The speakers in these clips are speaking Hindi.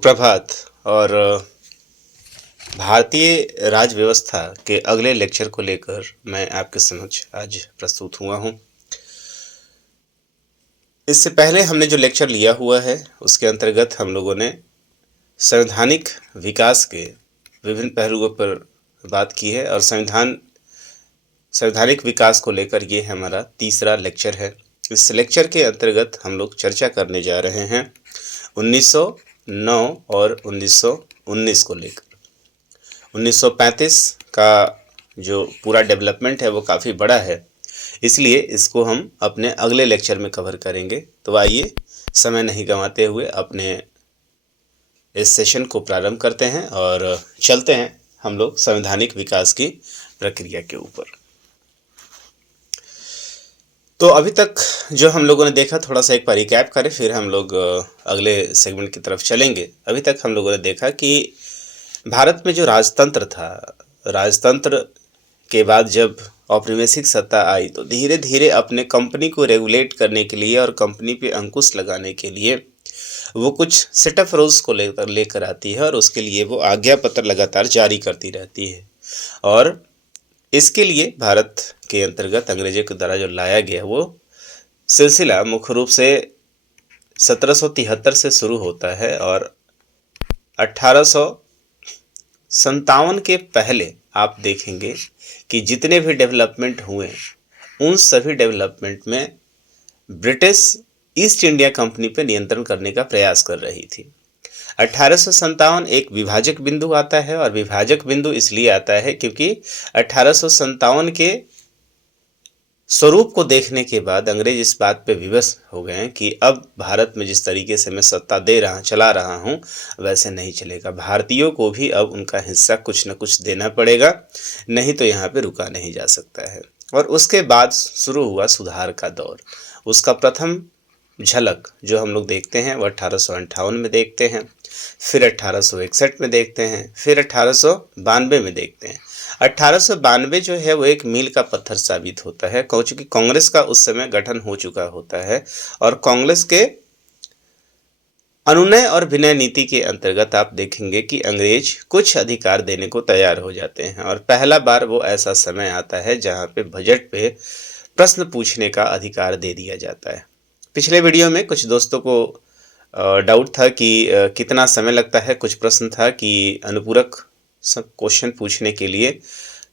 सुप्रभात। और भारतीय राज व्यवस्था के अगले लेक्चर को लेकर मैं आपके समक्ष आज प्रस्तुत हुआ हूँ। इससे पहले हमने जो लेक्चर लिया हुआ है उसके अंतर्गत हम लोगों ने संवैधानिक विकास के विभिन्न पहलुओं पर बात की है और संवैधानिक विकास को लेकर ये हमारा तीसरा लेक्चर है। इस लेक्चर के अंतर्गत हम लोग चर्चा करने जा रहे हैं 1909 और 1919 को लेकर। 1935 का जो पूरा डेवलपमेंट है वो काफ़ी बड़ा है, इसलिए इसको हम अपने अगले लेक्चर में कवर करेंगे। तो आइए समय नहीं गंवाते हुए अपने इस सेशन को प्रारंभ करते हैं और चलते हैं हम लोग संवैधानिक विकास की प्रक्रिया के ऊपर। तो अभी तक जो हम लोगों ने देखा थोड़ा सा एक बार रिकैप करें, फिर हम लोग अगले सेगमेंट की तरफ चलेंगे। अभी तक हम लोगों ने देखा कि भारत में जो राजतंत्र था, राजतंत्र के बाद जब औपनिवेशिक सत्ता आई तो धीरे धीरे अपने कंपनी को रेगुलेट करने के लिए और कंपनी पे अंकुश लगाने के लिए वो कुछ सेटअप रूल्स को लेकर आती है और उसके लिए वो आज्ञा पत्र लगातार जारी करती रहती है। और इसके लिए भारत के अंतर्गत अंग्रेजों के द्वारा जो लाया गया वो सिलसिला मुख्य रूप से 1773 से शुरू होता है और 1857 के पहले आप देखेंगे कि जितने भी डेवलपमेंट हुए उन सभी डेवलपमेंट में ब्रिटिश ईस्ट इंडिया कंपनी पर नियंत्रण करने का प्रयास कर रही थी। 1857 एक विभाजक बिंदु आता है और विभाजक बिंदु इसलिए आता है क्योंकि 1857 के स्वरूप को देखने के बाद अंग्रेज इस बात पे विवश हो गए कि अब भारत में जिस तरीके से मैं सत्ता चला रहा हूँ वैसे नहीं चलेगा। भारतीयों को भी अब उनका हिस्सा कुछ न कुछ देना पड़ेगा, नहीं तो यहाँ पे रुका नहीं जा सकता है। और उसके बाद शुरू हुआ सुधार का दौर। उसका प्रथम झलक जो हम लोग देखते हैं वो 1858 में देखते हैं, फिर 1861 में देखते हैं, फिर 1892 में देखते हैं। 1892 जो है वो एक मील का पत्थर साबित होता है क्योंकि कांग्रेस का उस समय गठन हो चुका होता है और कांग्रेस के अनुनय और विनय नीति के अंतर्गत आप देखेंगे कि अंग्रेज कुछ अधिकार देने को तैयार हो जाते हैं और पहला बार वो ऐसा समय आता है जहाँ पे बजट पे प्रश्न पूछने का अधिकार दे दिया जाता है। पिछले वीडियो में कुछ दोस्तों को डाउट था कि कितना समय लगता है, कुछ प्रश्न था कि अनुपूरक क्वेश्चन पूछने के लिए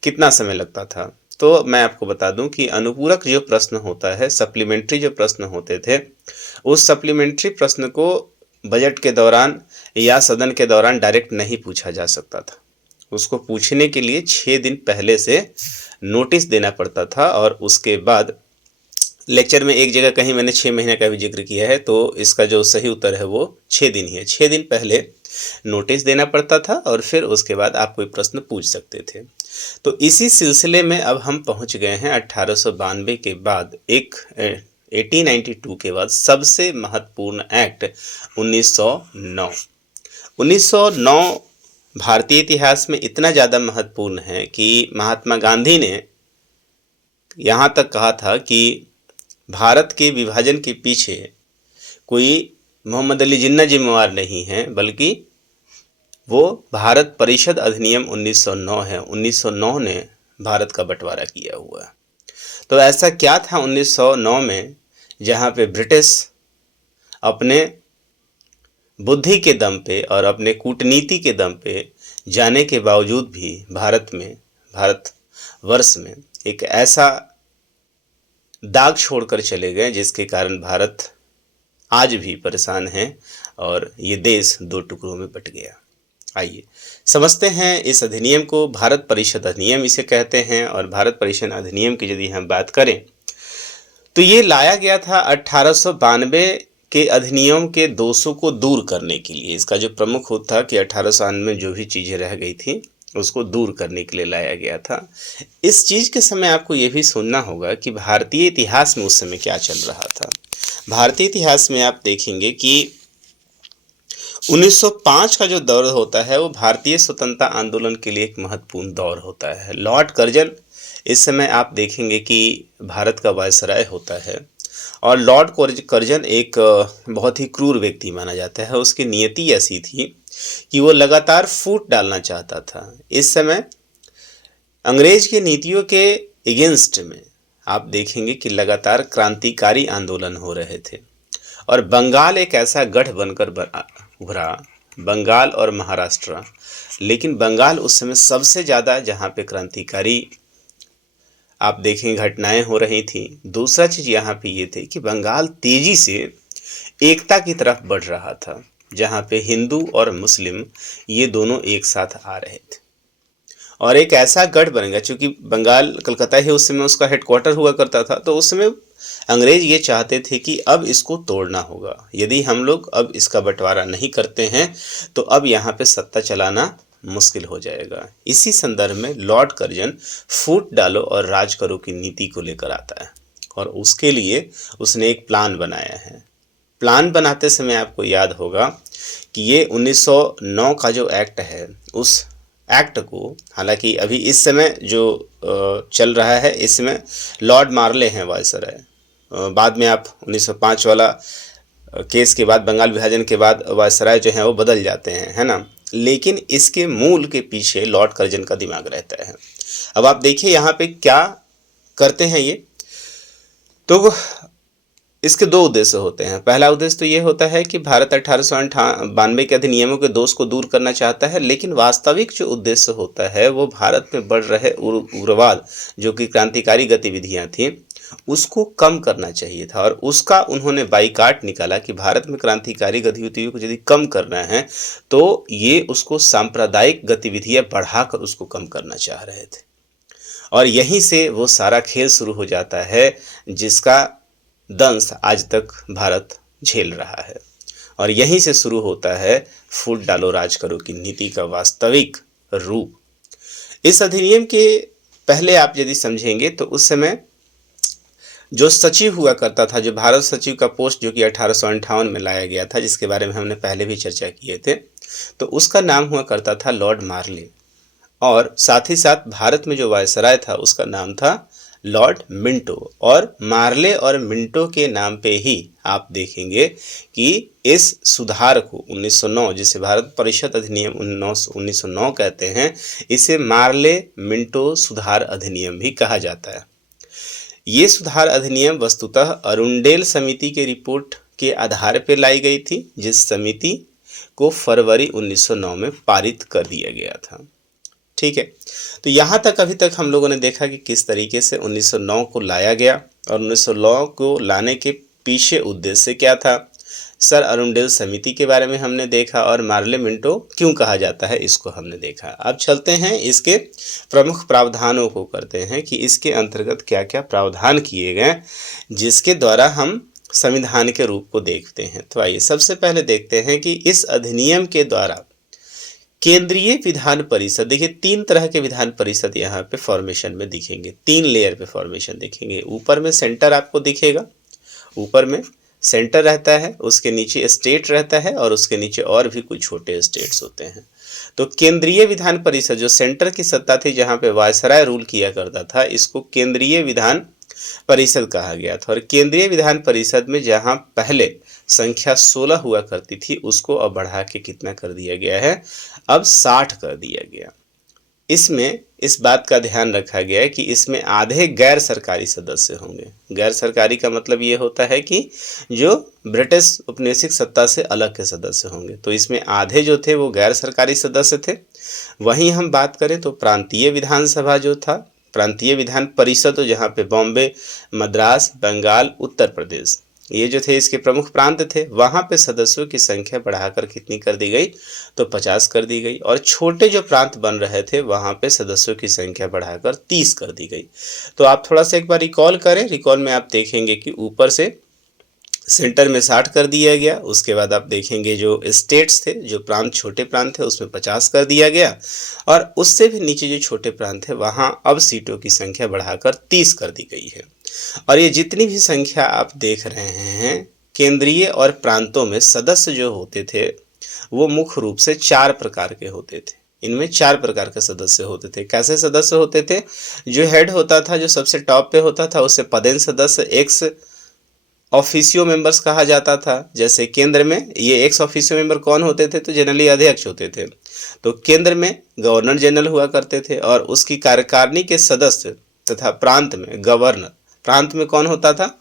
कितना समय लगता था। तो मैं आपको बता दूं कि अनुपूरक जो प्रश्न होता है, सप्लीमेंट्री जो प्रश्न होते थे, उस सप्लीमेंट्री प्रश्न को बजट के दौरान या सदन के दौरान डायरेक्ट नहीं पूछा जा सकता था। उसको पूछने के लिए 6 दिन पहले से नोटिस देना पड़ता था और उसके बाद लेक्चर में एक जगह कहीं मैंने 6 महीने का भी जिक्र किया है, तो इसका जो सही उत्तर है वो 6 दिन ही है। 6 दिन पहले नोटिस देना पड़ता था और फिर उसके बाद आप कोई प्रश्न पूछ सकते थे। तो इसी सिलसिले में अब हम पहुंच गए हैं 1892 के बाद 1892 के बाद सबसे महत्वपूर्ण एक्ट 1909। 1909 भारतीय इतिहास में इतना ज़्यादा महत्वपूर्ण है कि महात्मा गांधी ने यहाँ तक कहा था कि भारत के विभाजन के पीछे कोई मोहम्मद अली जिन्ना जिम्मेवार नहीं है, बल्कि वो भारत परिषद अधिनियम 1909 है। 1909 ने भारत का बंटवारा किया हुआ। तो ऐसा क्या था 1909 में जहाँ पे ब्रिटिश अपने बुद्धि के दम पे और अपने कूटनीति के दम पे जाने के बावजूद भी भारतवर्ष में एक ऐसा दाग छोड़कर चले गए जिसके कारण भारत आज भी परेशान है और ये देश 2 टुकड़ों में बट गया। आइए समझते हैं इस अधिनियम को। भारत परिषद अधिनियम इसे कहते हैं और भारत परिषद अधिनियम की यदि हम बात करें तो ये लाया गया था 1892 के अधिनियम के दोषों को दूर करने के लिए। इसका जो प्रमुख होता था कि 1898 में जो भी चीज़ें रह गई थी उसको दूर करने के लिए लाया गया था। इस चीज़ के समय आपको ये भी सुनना होगा कि भारतीय इतिहास में उस समय क्या चल रहा था। भारतीय इतिहास में आप देखेंगे कि 1905 का जो दौर होता है वो भारतीय स्वतंत्रता आंदोलन के लिए एक महत्वपूर्ण दौर होता है। लॉर्ड कर्जन इस समय आप देखेंगे कि भारत का वायसराय होता है और लॉर्ड कर्जन एक बहुत ही क्रूर व्यक्ति माना जाता है। उसकी नियति ऐसी थी कि वो लगातार फूट डालना चाहता था। इस समय अंग्रेज की नीतियों के अगेंस्ट में आप देखेंगे कि लगातार क्रांतिकारी आंदोलन हो रहे थे और बंगाल एक ऐसा गढ़ बनकर उभरा, बंगाल और महाराष्ट्र। लेकिन बंगाल उस समय सबसे ज़्यादा जहाँ पे क्रांतिकारी आप देखें घटनाएं हो रही थी। दूसरा चीज़ यहाँ पे ये थे कि बंगाल तेजी से एकता की तरफ बढ़ रहा था, जहाँ पे हिंदू और मुस्लिम ये दोनों एक साथ आ रहे थे और एक ऐसा गढ़ बन गया। चूँकि बंगाल कलकत्ता ही उस समय उसका हेडक्वार्टर हुआ करता था, तो उस समय अंग्रेज ये चाहते थे कि अब इसको तोड़ना होगा। यदि हम लोग अब इसका बंटवारा नहीं करते हैं तो अब यहाँ पे सत्ता चलाना मुश्किल हो जाएगा। इसी संदर्भ में लॉर्ड कर्जन फूट डालो और राज करो की नीति को लेकर आता है और उसके लिए उसने एक प्लान बनाया है। प्लान बनाते समय आपको याद होगा कि ये 1909 का जो एक्ट है, उस एक्ट को, हालांकि अभी इस समय जो चल रहा है इसमें लॉर्ड मार्ले हैं वायसराय। बाद में आप 1905 वाला केस के बाद, बंगाल विभाजन के बाद वायसराय जो हैं वो बदल जाते हैं, है ना। लेकिन इसके मूल के पीछे लॉर्ड कर्जन का दिमाग रहता है। अब आप देखिए यहाँ पे क्या करते हैं ये। तो इसके दो उद्देश्य होते हैं। पहला उद्देश्य तो ये होता है कि भारत 1892 के अधिनियमों के दोष को दूर करना चाहता है, लेकिन वास्तविक जो उद्देश्य होता है वो भारत में बढ़ रहे उग्रवाद, जो कि क्रांतिकारी गतिविधियां थी, उसको कम करना चाहिए था। और उसका उन्होंने बाइकाट निकाला कि भारत में क्रांतिकारी गतिविधियों को यदि कम करना है तो ये उसको सांप्रदायिक गतिविधियां बढ़ाकर उसको कम करना चाह रहे थे। और यहीं से वो सारा खेल शुरू हो जाता है जिसका दंश आज तक भारत झेल रहा है। और यहीं से शुरू होता है फूट डालो राज करो की नीति का वास्तविक रूप। इस अधिनियम के पहले आप यदि समझेंगे तो उस समय जो सचिव हुआ करता था, जो भारत सचिव का पोस्ट जो कि 1858 में लाया गया था, जिसके बारे में हमने पहले भी चर्चा किए थे, तो उसका नाम हुआ करता था लॉर्ड मार्ले। और साथ ही साथ भारत में जो वायसराय था उसका नाम था लॉर्ड मिंटो। और मार्ले और मिंटो के नाम पे ही आप देखेंगे कि इस सुधार को 1909, जिसे भारत परिषद अधिनियम 1909 कहते हैं, इसे मार्ले मिंटो सुधार अधिनियम भी कहा जाता है। ये सुधार अधिनियम वस्तुतः अरुंडेल समिति के रिपोर्ट के आधार पर लाई गई थी, जिस समिति को फरवरी 1909 में पारित कर दिया गया था। ठीक है, तो यहाँ तक अभी तक हम लोगों ने देखा कि किस तरीके से 1909 को लाया गया और 1909 को लाने के पीछे उद्देश्य क्या था। सर अरुंडेल समिति के बारे में हमने देखा और मार्ले मिंटो क्यों कहा जाता है इसको हमने देखा। अब चलते हैं इसके प्रमुख प्रावधानों को करते हैं कि इसके अंतर्गत क्या क्या प्रावधान किए गए जिसके द्वारा हम संविधान के रूप को देखते हैं। तो आइए सबसे पहले देखते हैं कि इस अधिनियम के द्वारा केंद्रीय विधान परिषद, देखिए 3 तरह के विधान परिषद यहाँ पे फॉर्मेशन में दिखेंगे, 3 लेयर पे फॉर्मेशन दिखेंगे। ऊपर में सेंटर आपको दिखेगा, ऊपर में सेंटर रहता है, उसके नीचे स्टेट रहता है और उसके नीचे और भी कुछ छोटे स्टेट्स होते हैं। तो केंद्रीय विधान परिषद जो सेंटर की सत्ता थी, जहाँ पे वायसराय रूल किया करता था, इसको केंद्रीय विधान परिषद कहा गया था। और केंद्रीय विधान परिषद में जहाँ पहले संख्या 16 हुआ करती थी, उसको अब बढ़ा के कितना कर दिया गया है, अब 60 कर दिया गया। इसमें इस बात का ध्यान रखा गया है कि इसमें आधे गैर सरकारी सदस्य होंगे। गैर सरकारी का मतलब ये होता है कि जो ब्रिटिश औपनिवेशिक सत्ता से अलग के सदस्य होंगे। तो इसमें आधे जो थे वो गैर सरकारी सदस्य थे। वहीं हम बात करें तो प्रांतीय विधानसभा जो था, प्रांतीय विधान परिषद, जहाँ पे बॉम्बे, मद्रास, बंगाल, उत्तर प्रदेश, ये जो थे इसके प्रमुख प्रांत थे, वहाँ पे सदस्यों की संख्या बढ़ाकर कितनी कर दी गई, तो 50 कर दी गई। और छोटे जो प्रांत बन रहे थे वहाँ पे सदस्यों की संख्या बढ़ाकर 30 कर दी गई। तो आप थोड़ा सा एक बार रिकॉल करें। रिकॉल में आप देखेंगे कि ऊपर से सेंटर में 60 कर दिया गया, उसके बाद आप देखेंगे जो स्टेट्स थे, जो प्रांत, छोटे प्रांत थे, उसमें 50 कर दिया गया, और उससे भी नीचे जो छोटे प्रांत थे वहाँ अब सीटों की संख्या बढ़ाकर 30 कर दी गई है। और ये जितनी भी संख्या आप देख रहे हैं, केंद्रीय और प्रांतों में सदस्य जो होते थे वो मुख्य रूप से 4 प्रकार के होते थे। इनमें 4 प्रकार के सदस्य होते थे। कैसे सदस्य होते थे? जो हेड होता था, जो सबसे टॉप पे होता था, उससे पदेन सदस्य, एक्स ऑफिसियो मेंबर्स कहा जाता था। जैसे केंद्र में ये एक्स ऑफिसियो मेंबर कौन होते थे, तो जनरली अध्यक्ष होते थे। तो केंद्र में गवर्नर जनरल हुआ करते थे और उसकी कार्यकारिणी के सदस्य तथा प्रांत में गवर्नर, प्रांत में कौन होता था,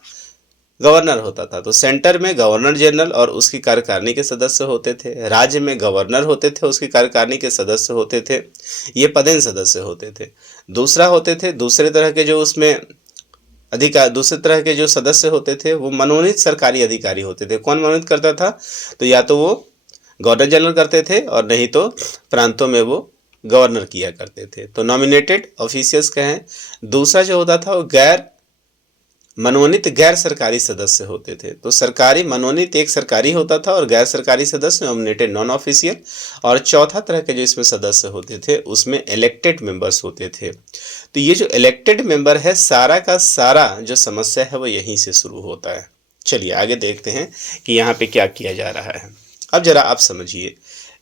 गवर्नर होता था। तो सेंटर में गवर्नर जनरल और उसकी कार्यकारिणी के सदस्य होते थे, राज्य में गवर्नर होते थे, उसकी कार्यकारिणी के सदस्य होते थे, ये पदेन सदस्य होते थे। दूसरा होते थे दूसरे तरह के जो उसमें अधिकार, दूसरे तरह के जो सदस्य होते थे वो मनोनीत सरकारी अधिकारी होते थे। कौन मनोनीत करता था, तो या तो वो गवर्नर जनरल करते थे और नहीं तो प्रांतों में वो गवर्नर किया करते थे, तो नॉमिनेटेड ऑफिशियल्स कहें। दूसरा जो होता था वो गैर मनोनीत गैर सरकारी सदस्य होते थे। तो सरकारी मनोनीत एक सरकारी होता था और गैर सरकारी सदस्य नॉमिनेटेड नॉन ऑफिशियल। और चौथा तरह के जो इसमें सदस्य होते थे उसमें इलेक्टेड मेंबर्स होते थे। तो ये जो इलेक्टेड मेंबर है, सारा का सारा जो समस्या है वो यहीं से शुरू होता है। चलिए आगे देखते हैं कि यहाँ पे क्या किया जा रहा है। अब जरा आप समझिए,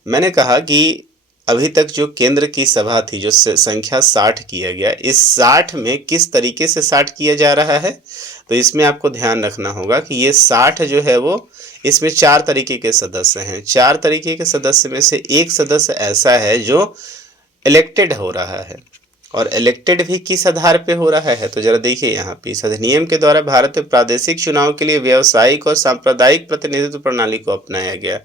मैंने कहा कि अभी तक जो केंद्र की सभा थी, जो संख्या 60 किया गया, इस 60 में किस तरीके से 60 किया जा रहा है, तो इसमें आपको ध्यान रखना होगा कि ये 60 जो है वो, इसमें 4 तरीके के सदस्य हैं। 4 तरीके के सदस्य में से एक सदस्य ऐसा है जो इलेक्टेड हो रहा है। और इलेक्टेड भी किस आधार पे हो रहा है, तो जरा देखिए यहाँ पे, इस अधिनियम के द्वारा भारत में प्रादेशिक चुनाव के लिए व्यावसायिक और सांप्रदायिक प्रतिनिधित्व प्रणाली को अपनाया गया।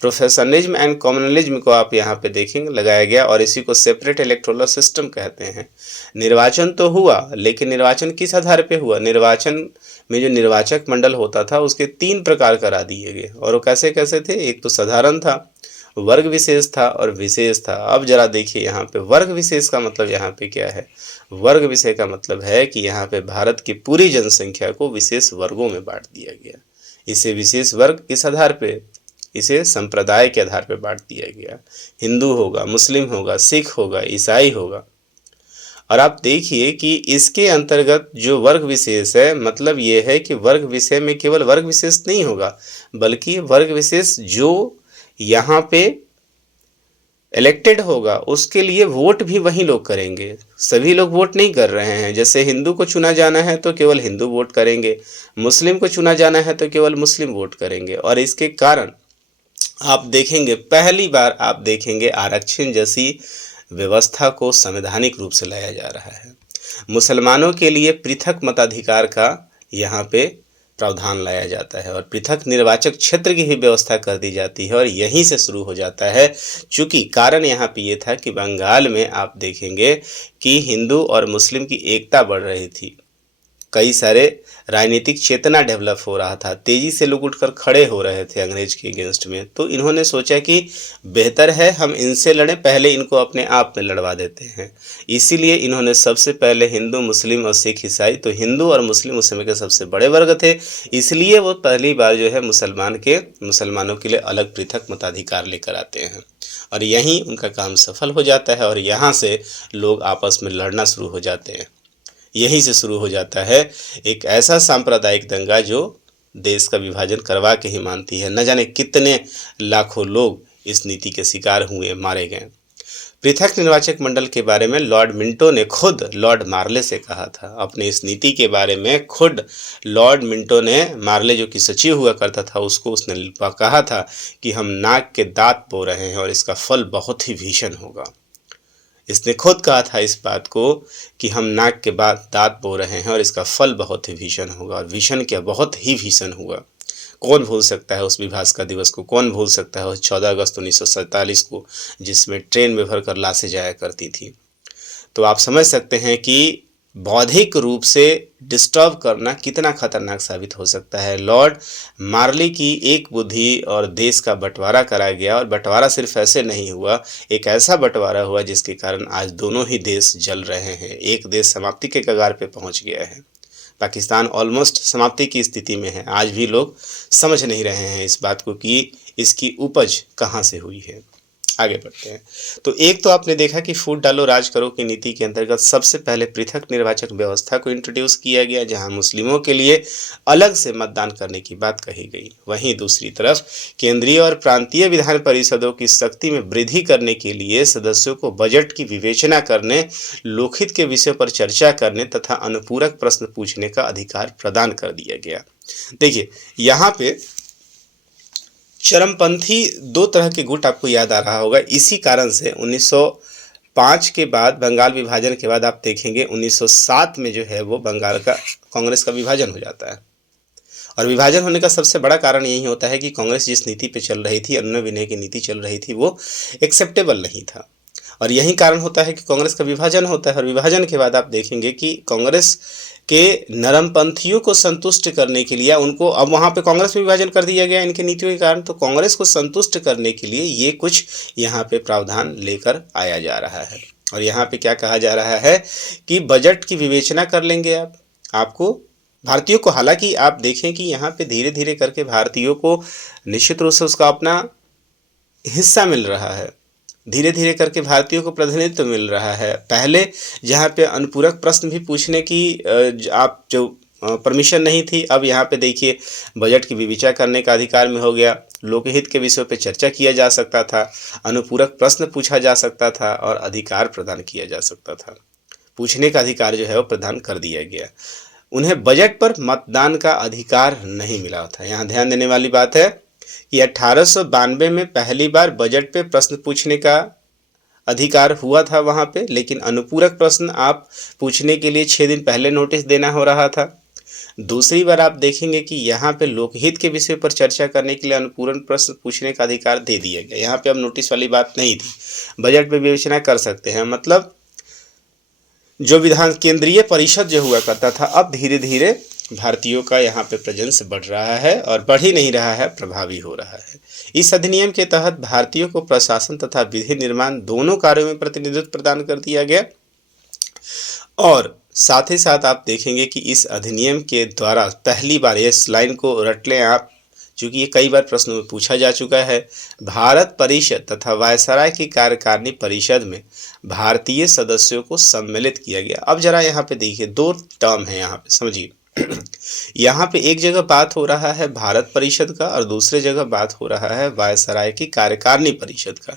प्रोफेशनलिज्म एंड कॉमनलिज्म को आप यहाँ पे देखेंगे लगाया गया और इसी को सेपरेट इलेक्टोरल सिस्टम कहते हैं। निर्वाचन तो हुआ, लेकिन निर्वाचन किस आधार पे हुआ, निर्वाचन में जो निर्वाचक मंडल होता था उसके 3 प्रकार करा दिए गए। और वो कैसे कैसे थे, एक तो साधारण था, वर्ग विशेष था और विशेष था। अब जरा देखिए यहाँ पे वर्ग विशेष का मतलब यहाँ पे क्या है। वर्ग विशेष का मतलब है कि यहाँ पे भारत की पूरी जनसंख्या को विशेष वर्गों में बांट दिया गया। इसे विशेष वर्ग किस आधार पे, इसे संप्रदाय के आधार पे बांट दिया गया। हिंदू होगा, मुस्लिम होगा, सिख होगा, ईसाई होगा। और आप देखिए कि इसके अंतर्गत जो वर्ग विशेष है, मतलब ये है कि वर्ग विषय में केवल वर्ग विशेष नहीं होगा, बल्कि वर्ग विशेष जो यहाँ पे इलेक्टेड होगा उसके लिए वोट भी वही लोग करेंगे। सभी लोग वोट नहीं कर रहे हैं। जैसे हिंदू को चुना जाना है तो केवल हिंदू वोट करेंगे, मुस्लिम को चुना जाना है तो केवल मुस्लिम वोट करेंगे। और इसके कारण आप देखेंगे, पहली बार आप देखेंगे आरक्षण जैसी व्यवस्था को संवैधानिक रूप से लाया जा रहा है। मुसलमानों के लिए पृथक मताधिकार का यहाँ पे प्रावधान लाया जाता है और पृथक निर्वाचक क्षेत्र की भी व्यवस्था कर दी जाती है। और यहीं से शुरू हो जाता है, चूंकि कारण यहाँ पे ये था कि बंगाल में आप देखेंगे कि हिंदू और मुस्लिम की एकता बढ़ रही थी, कई सारे राजनीतिक चेतना डेवलप हो रहा था, तेजी से लोग उठकर खड़े हो रहे थे अंग्रेज के अगेंस्ट में। तो इन्होंने सोचा कि बेहतर है हम इनसे लड़ें, पहले इनको अपने आप में लड़वा देते हैं। इसीलिए इन्होंने सबसे पहले हिंदू, मुस्लिम और सिख, ईसाई, तो हिंदू और मुस्लिम उस समय के सबसे बड़े वर्ग थे, इसलिए वो पहली बार जो है मुसलमानों के लिए अलग पृथक मताधिकार लेकर आते हैं। और यहीं उनका काम सफल हो जाता है और यहाँ से लोग आपस में लड़ना शुरू हो जाते हैं। यहीं से शुरू हो जाता है एक ऐसा सांप्रदायिक दंगा जो देश का विभाजन करवा के ही मानती है। न जाने कितने लाखों लोग इस नीति के शिकार हुए, मारे गए। पृथक निर्वाचक मंडल के बारे में लॉर्ड मिंटो ने खुद लॉर्ड मार्ले से कहा था। अपने इस नीति के बारे में खुद लॉर्ड मिंटो ने, मार्ले जो कि सचिव हुआ करता था, उसको उसने कहा था कि हम नाक के दांत बो रहे हैं और इसका फल बहुत ही भीषण होगा। इसने खुद कहा था इस बात को कि हम नाक के बाद दांत बो रहे हैं और इसका फल बहुत ही भीषण होगा। और भीषण क्या, बहुत ही भीषण हुआ। कौन भूल सकता है उस विभाजका दिवस को, कौन भूल सकता है उस 14 अगस्त 1947 को, जिसमें ट्रेन में भरकर लाशें जाया करती थी। तो आप समझ सकते हैं कि बौद्धिक रूप से डिस्टर्ब करना कितना खतरनाक साबित हो सकता है। लॉर्ड मार्ले की एक बुद्धि और देश का बंटवारा कराया गया। और बंटवारा सिर्फ ऐसे नहीं हुआ, एक ऐसा बंटवारा हुआ जिसके कारण आज दोनों ही देश जल रहे हैं। एक देश समाप्ति के कगार पे पहुंच गया है, पाकिस्तान ऑलमोस्ट समाप्ति की स्थिति में है। आज भी लोग समझ नहीं रहे हैं इस बात को कि इसकी उपज कहाँ से हुई है। आगे बढ़ते हैं। तो एक तो आपने देखा कि फूट डालो राज करो की नीति के अंतर्गत सबसे पहले पृथक निर्वाचन व्यवस्था को इंट्रोड्यूस किया गया, जहां मुस्लिमों के लिए अलग से मतदान करने की बात कही गई। वहीं दूसरी तरफ केंद्रीय और प्रांतीय विधान परिषदों की शक्ति में वृद्धि करने के लिए सदस्यों को बजट की विवेचना करने, लोकहित के विषयों पर चर्चा करने तथा अनुपूरक प्रश्न पूछने का अधिकार प्रदान कर दिया गया। देखिए यहाँ पे चरमपंथी दो तरह के गुट आपको याद आ रहा होगा। इसी कारण से 1905 के बाद, बंगाल विभाजन के बाद आप देखेंगे 1907 में जो है वो बंगाल का कांग्रेस का विभाजन हो जाता है। और विभाजन होने का सबसे बड़ा कारण यही होता है कि कांग्रेस जिस नीति पे चल रही थी, अनुनय विनय की नीति चल रही थी, वो एक्सेप्टेबल नहीं था। और यही कारण होता है कि कांग्रेस का विभाजन होता है। और विभाजन के बाद आप देखेंगे कि कांग्रेस के नरमपंथियों को संतुष्ट करने के लिए उनको, अब वहाँ पे कांग्रेस में विभाजन कर दिया गया इनकी नीतियों के कारण, तो कांग्रेस को संतुष्ट करने के लिए ये कुछ यहाँ पे प्रावधान लेकर आया जा रहा है। और यहाँ पे क्या कहा जा रहा है कि बजट की विवेचना कर लेंगे आपको भारतीयों को। हालांकि आप देखें कि यहाँ पे धीरे धीरे करके भारतीयों को निश्चित रूप से उसका अपना हिस्सा मिल रहा है, धीरे धीरे करके भारतीयों को प्रतिनिधित्व मिल रहा है। पहले जहाँ पे अनुपूरक प्रश्न भी पूछने की आप जो परमिशन नहीं थी, अब यहाँ पे देखिए बजट की विवेचना करने का अधिकार में हो गया, लोकहित के विषयों पे चर्चा किया जा सकता था, अनुपूरक प्रश्न पूछा जा सकता था और अधिकार प्रदान किया जा सकता था। पूछने का अधिकार जो है वो प्रदान कर दिया गया। उन्हें बजट पर मतदान का अधिकार नहीं मिला था। यहाँ ध्यान देने वाली बात है कि 1892 में पहली बार बजट पे प्रश्न पूछने का अधिकार हुआ था वहाँ पे, लेकिन अनुपूरक प्रश्न आप पूछने के लिए 6 दिन पहले नोटिस देना हो रहा था। दूसरी बार आप देखेंगे कि यहाँ पे लोकहित के विषय पर चर्चा करने के लिए अनुपूरक प्रश्न पूछने का अधिकार दे दिया गया। यहाँ पे अब नोटिस वाली बात नहीं थी, बजट पे विवेचना कर सकते हैं। मतलब जो विधान केंद्रीय परिषद जो हुआ करता था, अब धीरे धीरे भारतीयों का यहाँ पे प्रेजेंस बढ़ रहा है, और बढ़ ही नहीं रहा है, प्रभावी हो रहा है। इस अधिनियम के तहत भारतीयों को प्रशासन तथा विधि निर्माण दोनों कार्यों में प्रतिनिधित्व प्रदान कर दिया गया। और साथ ही साथ आप देखेंगे कि इस अधिनियम के द्वारा पहली बार, इस लाइन को रट लें आप, चूँकि ये कई बार प्रश्नों में पूछा जा चुका है, भारत परिषद तथा वायसराय की कार्यकारिणी परिषद में भारतीय सदस्यों को सम्मिलित किया गया। अब जरा यहाँ पे देखिए, दो टर्म है यहाँ पे, समझिए। यहाँ पे एक जगह बात हो रहा है भारत परिषद का और दूसरे जगह बात हो रहा है वायसराय की कार्यकारिणी परिषद का।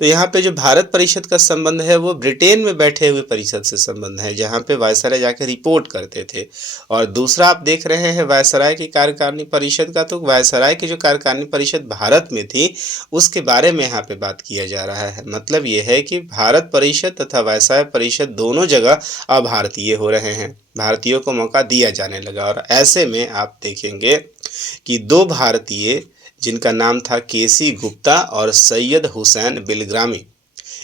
तो यहाँ पे जो भारत परिषद का संबंध है वो ब्रिटेन में बैठे हुए परिषद से संबंध है, जहाँ पे वायसराय जाकर रिपोर्ट करते थे। और दूसरा आप देख रहे हैं वायसराय की कार्यकारिणी परिषद का, तो वायसराय की जो कार्यकारिणी परिषद भारत में थी उसके बारे में यहाँ पे बात किया जा रहा है। मतलब ये है कि भारत परिषद तथा वायसराय परिषद दोनों जगह अभारतीय हो रहे हैं, भारतीयों को मौका दिया जाने लगा। और ऐसे में आप देखेंगे कि दो भारतीय जिनका नाम था केसी गुप्ता और सैयद हुसैन बिलग्रामी,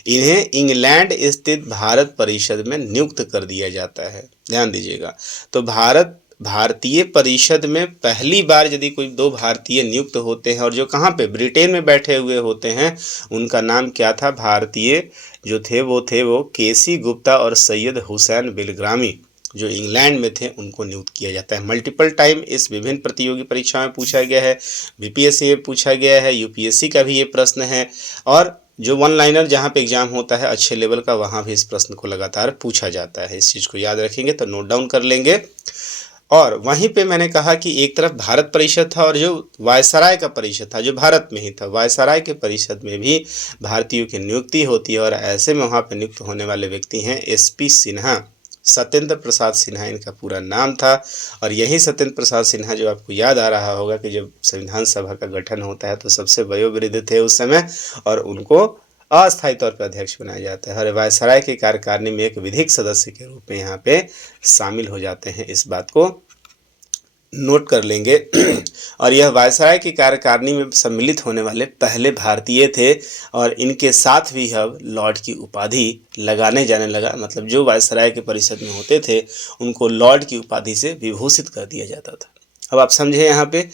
इन्हें इंग्लैंड स्थित भारत परिषद में नियुक्त कर दिया जाता है। ध्यान दीजिएगा, तो भारतीय परिषद में पहली बार यदि कोई दो भारतीय नियुक्त होते हैं, और जो कहाँ पे, ब्रिटेन में बैठे हुए होते हैं, उनका नाम क्या था, भारतीय जो थे वो केसी गुप्ता और सैयद हुसैन बिलग्रामी, जो इंग्लैंड में थे, उनको नियुक्त किया जाता है। मल्टीपल टाइम इस विभिन्न प्रतियोगी परीक्षाओं में पूछा गया है, बीपीएससी में पूछा गया है, यूपीएससी का भी ये प्रश्न है, और जो वन लाइनर जहाँ पे एग्जाम होता है अच्छे लेवल का, वहाँ भी इस प्रश्न को लगातार पूछा जाता है। इस चीज़ को याद रखेंगे तो नोट डाउन कर लेंगे। और वहीं पे मैंने कहा कि एक तरफ भारत परिषद था और जो वायसराय का परिषद था जो भारत में ही था, वायसराय के परिषद में भी भारतीयों की नियुक्ति होती है। और ऐसे में वहाँ पे नियुक्त होने वाले व्यक्ति हैं एसपी सिन्हा, सत्येंद्र प्रसाद सिन्हा इनका पूरा नाम था। और यही सत्येंद्र प्रसाद सिन्हा, जो आपको याद आ रहा होगा कि जब संविधान सभा का गठन होता है तो सबसे वयोवृद्ध थे उस समय, और उनको अस्थायी तौर पर अध्यक्ष बनाया जाता है। और वायसराय की कार्यकारिणी में एक विधिक सदस्य के रूप में यहाँ पे शामिल हो जाते हैं। इस बात को नोट कर लेंगे। और यह वायसराय की कार्यकारिणी में सम्मिलित होने वाले पहले भारतीय थे, और इनके साथ भी अब लॉर्ड की उपाधि लगाने जाने लगा। मतलब जो वायसराय के परिषद में होते थे उनको लॉर्ड की उपाधि से विभूषित कर दिया जाता था। अब आप समझे, यहाँ पे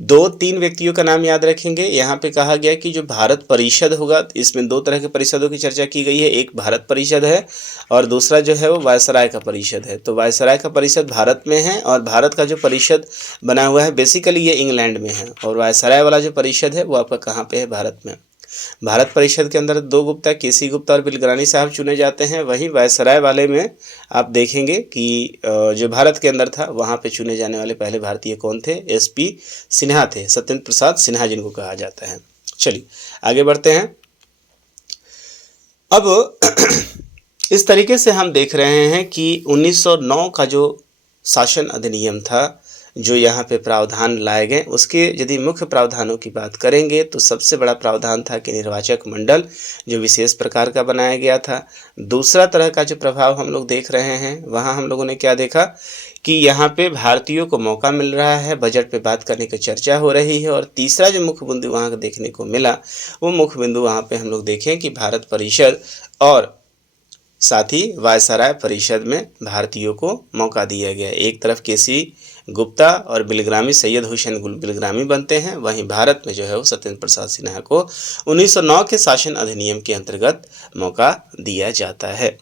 2-3 व्यक्तियों का नाम याद रखेंगे। यहाँ पे कहा गया कि जो भारत परिषद होगा, इसमें 2 तरह के परिषदों की चर्चा की गई है, एक भारत परिषद है और दूसरा जो है वो वायसराय का परिषद है। तो वायसराय का परिषद भारत में है, और भारत का जो परिषद बना हुआ है बेसिकली ये इंग्लैंड में है, और वायसराय वाला जो परिषद है वो आपका कहाँ पे है, भारत में। भारत परिषद के अंदर 2 गुप्ता, केसी गुप्ता और बिलग्रानी साहब चुने जाते हैं। वहीं वायसराय वाले में आप देखेंगे कि जो भारत के अंदर था वहाँ पे चुने जाने वाले पहले भारतीय कौन थे? एसपी सिन्हा थे, सत्येंद्र प्रसाद सिन्हा जिनको कहा जाता है। चलिए आगे बढ़ते हैं। अब इस तरीके से हम देख रहे हैं कि 1909 का जो शासन अधिनियम था, जो यहाँ पे प्रावधान लाए गए, उसके यदि मुख्य प्रावधानों की बात करेंगे तो सबसे बड़ा प्रावधान था कि निर्वाचक मंडल जो विशेष प्रकार का बनाया गया था। दूसरा तरह का जो प्रभाव हम लोग देख रहे हैं, वहाँ हम लोगों ने क्या देखा कि यहाँ पे भारतीयों को मौका मिल रहा है, बजट पे बात करने की चर्चा हो रही है। और तीसरा जो मुख्य बिंदु वहाँ देखने को मिला, वो मुख्य बिंदु वहाँ पे हम लोग देखें कि भारत परिषद और साथ ही वायसराय परिषद में भारतीयों को मौका दिया गया। एक तरफ केसी गुप्ता और बिलग्रामी, सैयद हुसैन बिलग्रामी बनते हैं, वहीं भारत में जो है वो सत्येंद्र प्रसाद सिन्हा को 1909 के शासन अधिनियम के अंतर्गत मौका दिया जाता है।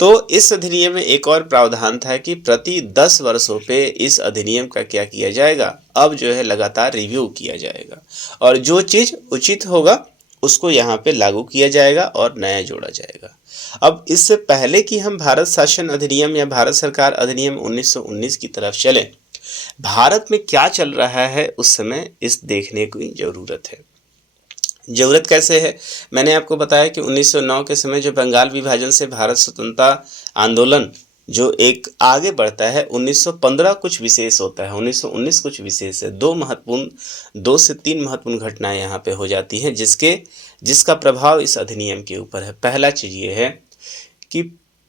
तो इस अधिनियम में एक और प्रावधान था कि प्रति 10 वर्षों पे इस अधिनियम का क्या किया जाएगा, अब जो है लगातार रिव्यू किया जाएगा और जो चीज़ उचित होगा उसको यहाँ पे लागू किया जाएगा और नया जोड़ा जाएगा। अब इससे पहले कि हम भारत शासन अधिनियम या भारत सरकार अधिनियम 1919 की तरफ चलें, भारत में क्या चल रहा है उस समय इस देखने की ज़रूरत है। ज़रूरत कैसे है? मैंने आपको बताया कि 1909 के समय जो बंगाल विभाजन से भारत स्वतंत्रता आंदोलन जो एक आगे बढ़ता है, 1915 कुछ विशेष होता है, 1919 कुछ विशेष है। 2 से 3 महत्वपूर्ण घटनाएं यहाँ पे हो जाती हैं जिसका प्रभाव इस अधिनियम के ऊपर है। पहला चीज़ ये है कि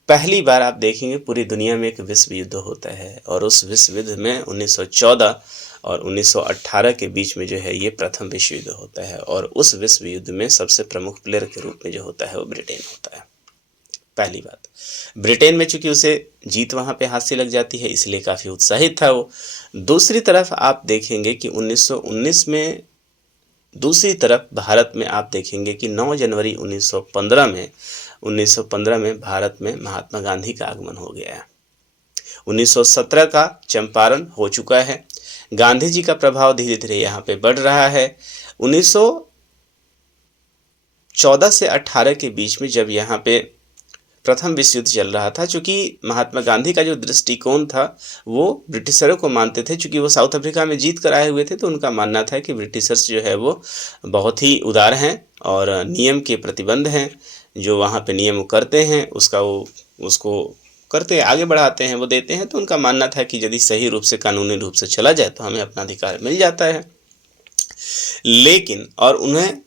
पहली बार आप देखेंगे पूरी दुनिया में एक विश्व युद्ध होता है और उस विश्व युद्ध में 1914 और 1918 के बीच में जो है ये प्रथम विश्व युद्ध होता है और उस विश्व युद्ध में सबसे प्रमुख प्लेयर के रूप में जो होता है वो ब्रिटेन होता है। पहली बात, ब्रिटेन में चूंकि उसे जीत वहाँ पे हाथ से लग जाती है, इसलिए काफ़ी उत्साहित था वो। दूसरी तरफ आप देखेंगे कि 1919 में दूसरी तरफ भारत में आप देखेंगे कि 9 जनवरी 1915 में भारत में महात्मा गांधी का आगमन हो गया है। 1917 का चंपारण हो चुका है। गांधी जी का प्रभाव धीरे धीरे यहाँ पे बढ़ रहा है। 1914 से 18 के बीच में जब यहाँ पे प्रथम विश्व युद्ध चल रहा था, चूँकि महात्मा गांधी का जो दृष्टिकोण था वो ब्रिटिशरों को मानते थे, चूँकि वो साउथ अफ्रीका में जीत कर आए हुए थे, तो उनका मानना था कि ब्रिटिशर्स जो है वो बहुत ही उदार हैं और नियम के प्रतिबंध हैं। जो वहाँ पे नियम करते हैं उसको करते आगे बढ़ाते हैं, वो देते हैं। तो उनका मानना था कि यदि सही रूप से कानूनी रूप से चला जाए तो हमें अपना अधिकार मिल जाता है। लेकिन और उन्हें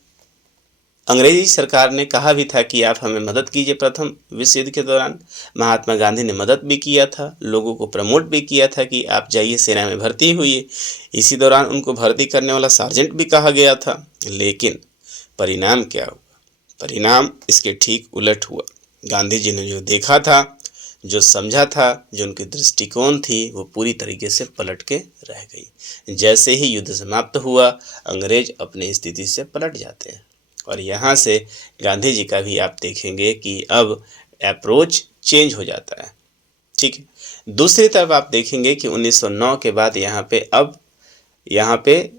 अंग्रेजी सरकार ने कहा भी था कि आप हमें मदद कीजिए। प्रथम विश्व युद्ध के दौरान महात्मा गांधी ने मदद भी किया था, लोगों को प्रमोट भी किया था कि आप जाइए सेना में भर्ती हुई। इसी दौरान उनको भर्ती करने वाला सार्जेंट भी कहा गया था। लेकिन परिणाम क्या हुआ? परिणाम इसके ठीक उलट हुआ। गांधी जी ने जो देखा था, जो समझा था, जो उनकी दृष्टिकोण थी, वो पूरी तरीके से पलट के रह गई। जैसे ही युद्ध समाप्त हुआ, अंग्रेज अपनी स्थिति से पलट जाते हैं और यहाँ से गांधी जी का भी आप देखेंगे कि अब अप्रोच चेंज हो जाता है। ठीक है। दूसरी तरफ आप देखेंगे कि 1909 के बाद यहाँ पे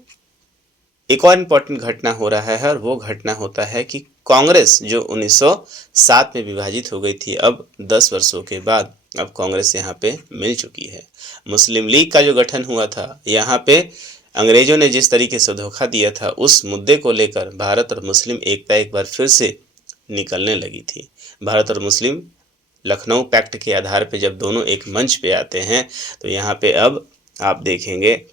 एक और इम्पोर्टेंट घटना हो रहा है और वो घटना होता है कि कांग्रेस जो 1907 में विभाजित हो गई थी, अब 10 वर्षों के बाद अब कांग्रेस यहाँ पे मिल चुकी है। मुस्लिम लीग का जो गठन हुआ था, यहाँ पे अंग्रेजों ने जिस तरीके से धोखा दिया था, उस मुद्दे को लेकर भारत और मुस्लिम एकता एक बार फिर से निकलने लगी थी। भारत और मुस्लिम लखनऊ पैक्ट के आधार पे जब दोनों एक मंच पे आते हैं, तो यहाँ पे अब आप देखेंगे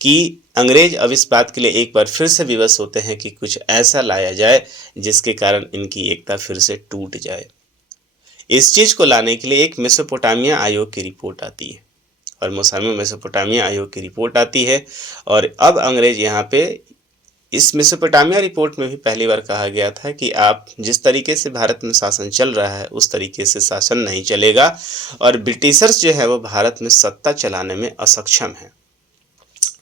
कि अंग्रेज अब इस बात के लिए एक बार फिर से विवश होते हैं कि कुछ ऐसा लाया जाए जिसके कारण इनकी एकता फिर से टूट जाए। इस चीज़ को लाने के लिए एक मेसोपोटामिया आयोग की रिपोर्ट आती है और मेसोपोटामिया आयोग की रिपोर्ट आती है और अब अंग्रेज यहाँ पे इस मेसोपोटामिया रिपोर्ट में भी पहली बार कहा गया था कि आप जिस तरीके से भारत में शासन चल रहा है उस तरीके से शासन नहीं चलेगा और ब्रिटिशर्स जो है वो भारत में सत्ता चलाने में असक्षम है,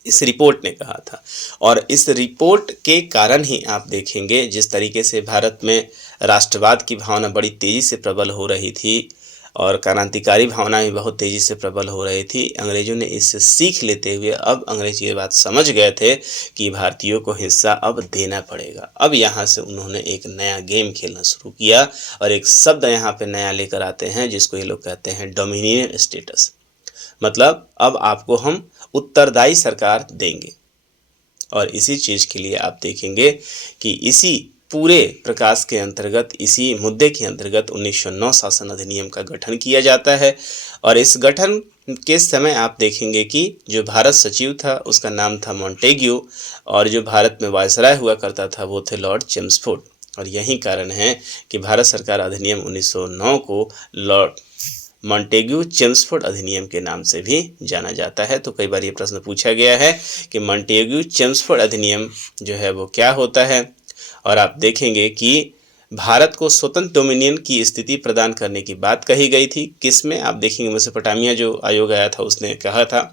इस रिपोर्ट ने कहा था। और इस रिपोर्ट के कारण ही आप देखेंगे जिस तरीके से भारत में राष्ट्रवाद की भावना बड़ी तेज़ी से प्रबल हो रही थी और क्रांतिकारी भावना भी बहुत तेज़ी से प्रबल हो रही थी। अंग्रेज़ों ने इससे सीख लेते हुए अब अंग्रेज़ ये बात समझ गए थे कि भारतीयों को हिस्सा अब देना पड़ेगा। अब यहाँ से उन्होंने एक नया गेम खेलना शुरू किया और एक शब्द यहाँ पे नया लेकर आते हैं जिसको ये लोग कहते हैं डोमिनियन स्टेटस। मतलब अब आपको हम उत्तरदायी सरकार देंगे। और इसी चीज़ के लिए आप देखेंगे कि इसी पूरे प्रकाश के अंतर्गत, इसी मुद्दे के अंतर्गत 1909 शासन अधिनियम का गठन किया जाता है। और इस गठन के समय आप देखेंगे कि जो भारत सचिव था उसका नाम था मॉन्टेग्यू और जो भारत में वायसराय हुआ करता था वो थे लॉर्ड चेम्सफोर्ड। और यही कारण है कि भारत सरकार अधिनियम 1909 को लॉर्ड मॉन्टेग्यू चेम्सफोर्ड अधिनियम के नाम से भी जाना जाता है। तो कई बार ये प्रश्न पूछा गया है कि मॉन्टेग्यू चेम्सफोर्ड अधिनियम जो है वो क्या होता है। और आप देखेंगे कि भारत को स्वतंत्र डोमिनियन की स्थिति प्रदान करने की बात कही गई थी। किसमें? आप देखेंगे मेसोपोटामिया जो आयोग आया था उसने कहा था।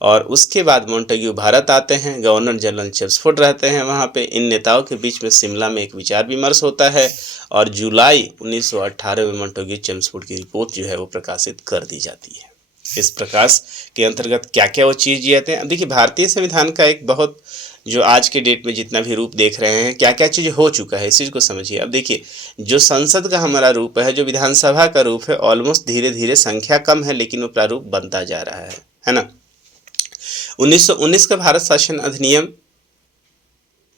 और उसके बाद मॉन्टेग्यू भारत आते हैं, गवर्नर जनरल चेम्सफोर्ड रहते हैं वहाँ पे। इन नेताओं के बीच में शिमला में एक विचार विमर्श होता है और जुलाई 1918 में मॉन्टेग्यू चेम्सफोर्ड की रिपोर्ट जो है वो प्रकाशित कर दी जाती है। इस प्रकाश के अंतर्गत क्या क्या वो चीज़ दिए जाते हैं। अब देखिए भारतीय संविधान का एक बहुत जो आज के डेट में जितना भी रूप देख रहे हैं, क्या क्या चीज़ हो चुका है इस चीज़ को समझिए। अब देखिए जो संसद का हमारा रूप है, जो विधानसभा का रूप है, ऑलमोस्ट धीरे धीरे संख्या कम है लेकिन वो प्रारूप बनता जा रहा है ना। 1919 का भारत शासन अधिनियम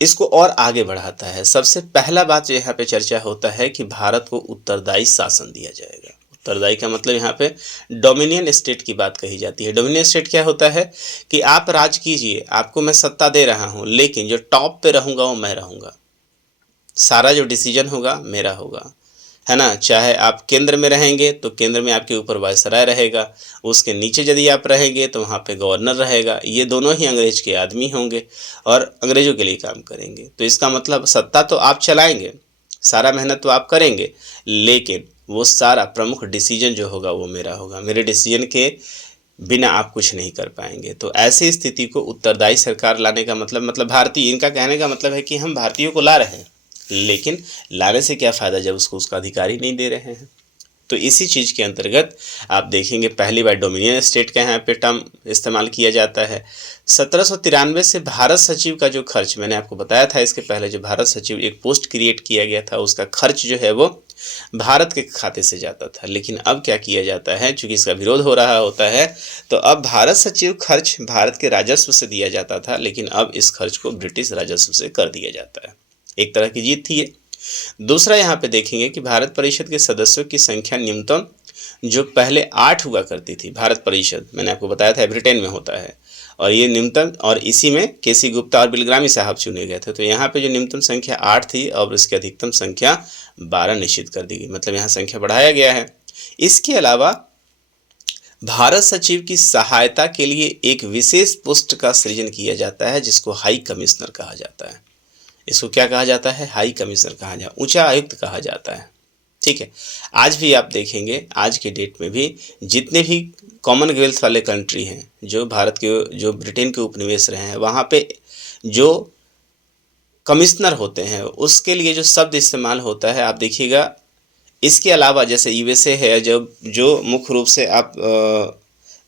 इसको और आगे बढ़ाता है। सबसे पहला बात जो यहाँ पे चर्चा होता है कि भारत को उत्तरदायी शासन दिया जाएगा। उत्तरदायी का मतलब यहाँ पे डोमिनियन स्टेट की बात कही जाती है। डोमिनियन स्टेट क्या होता है कि आप राज कीजिए, आपको मैं सत्ता दे रहा हूँ, लेकिन जो टॉप पे रहूँगा वो मैं रहूँगा, सारा जो डिसीजन होगा मेरा होगा, है ना। चाहे आप केंद्र में रहेंगे तो केंद्र में आपके ऊपर वायसराय रहेगा, उसके नीचे यदि आप रहेंगे तो वहाँ पे गवर्नर रहेगा। ये दोनों ही अंग्रेज के आदमी होंगे और अंग्रेजों के लिए काम करेंगे। तो इसका मतलब सत्ता तो आप चलाएंगे, सारा मेहनत तो आप करेंगे, लेकिन वो सारा प्रमुख डिसीजन जो होगा वो मेरा होगा। मेरे डिसीजन के बिना आप कुछ नहीं कर पाएंगे। तो ऐसी स्थिति को उत्तरदायी सरकार लाने का मतलब भारतीय, इनका कहने का मतलब है कि हम भारतीयों को ला रहे हैं, लेकिन लाने से क्या फ़ायदा जब उसको उसका अधिकार ही नहीं दे रहे हैं। तो इसी चीज़ के अंतर्गत आप देखेंगे पहली बार डोमिनियन स्टेट का यहाँ पे टर्म इस्तेमाल किया जाता है। 1793 से भारत सचिव का जो खर्च, मैंने आपको बताया था इसके पहले, जो भारत सचिव एक पोस्ट क्रिएट किया गया था उसका खर्च जो है वो भारत के खाते से जाता था। लेकिन अब क्या किया जाता है, चूंकि इसका विरोध हो रहा होता है, तो अब भारत सचिव खर्च भारत के राजस्व से दिया जाता था, लेकिन अब इस खर्च को ब्रिटिश राजस्व से कर दिया जाता है। एक तरह की जीत थी ये। दूसरा यहाँ पे देखेंगे कि भारत परिषद के सदस्यों की संख्या न्यूनतम जो पहले 8 हुआ करती थी, भारत परिषद मैंने आपको बताया था ब्रिटेन में होता है, और ये न्यूनतम, और इसी में केसी गुप्ता और बिलग्रामी साहब चुने गए थे। तो यहाँ पे जो न्यूनतम संख्या 8 थी और इसकी अधिकतम संख्या 12 निश्चित कर दी गई, मतलब यहाँ संख्या बढ़ाया गया है। इसके अलावा भारत सचिव की सहायता के लिए एक विशेष पोस्ट का सृजन किया जाता है जिसको हाई कमिश्नर कहा जाता है। इसको क्या कहा जाता है? हाई कमिश्नर कहा जाता है, ऊंचा आयुक्त कहा जाता है। ठीक है, आज भी आप देखेंगे, आज के डेट में भी जितने भी कॉमनवेल्थ वाले कंट्री हैं, जो भारत के, जो ब्रिटेन के उपनिवेश रहे हैं, वहाँ पे जो कमिश्नर होते हैं उसके लिए जो शब्द इस्तेमाल होता है आप देखिएगा। इसके अलावा जैसे यूएसए है, जो मुख्य रूप से आप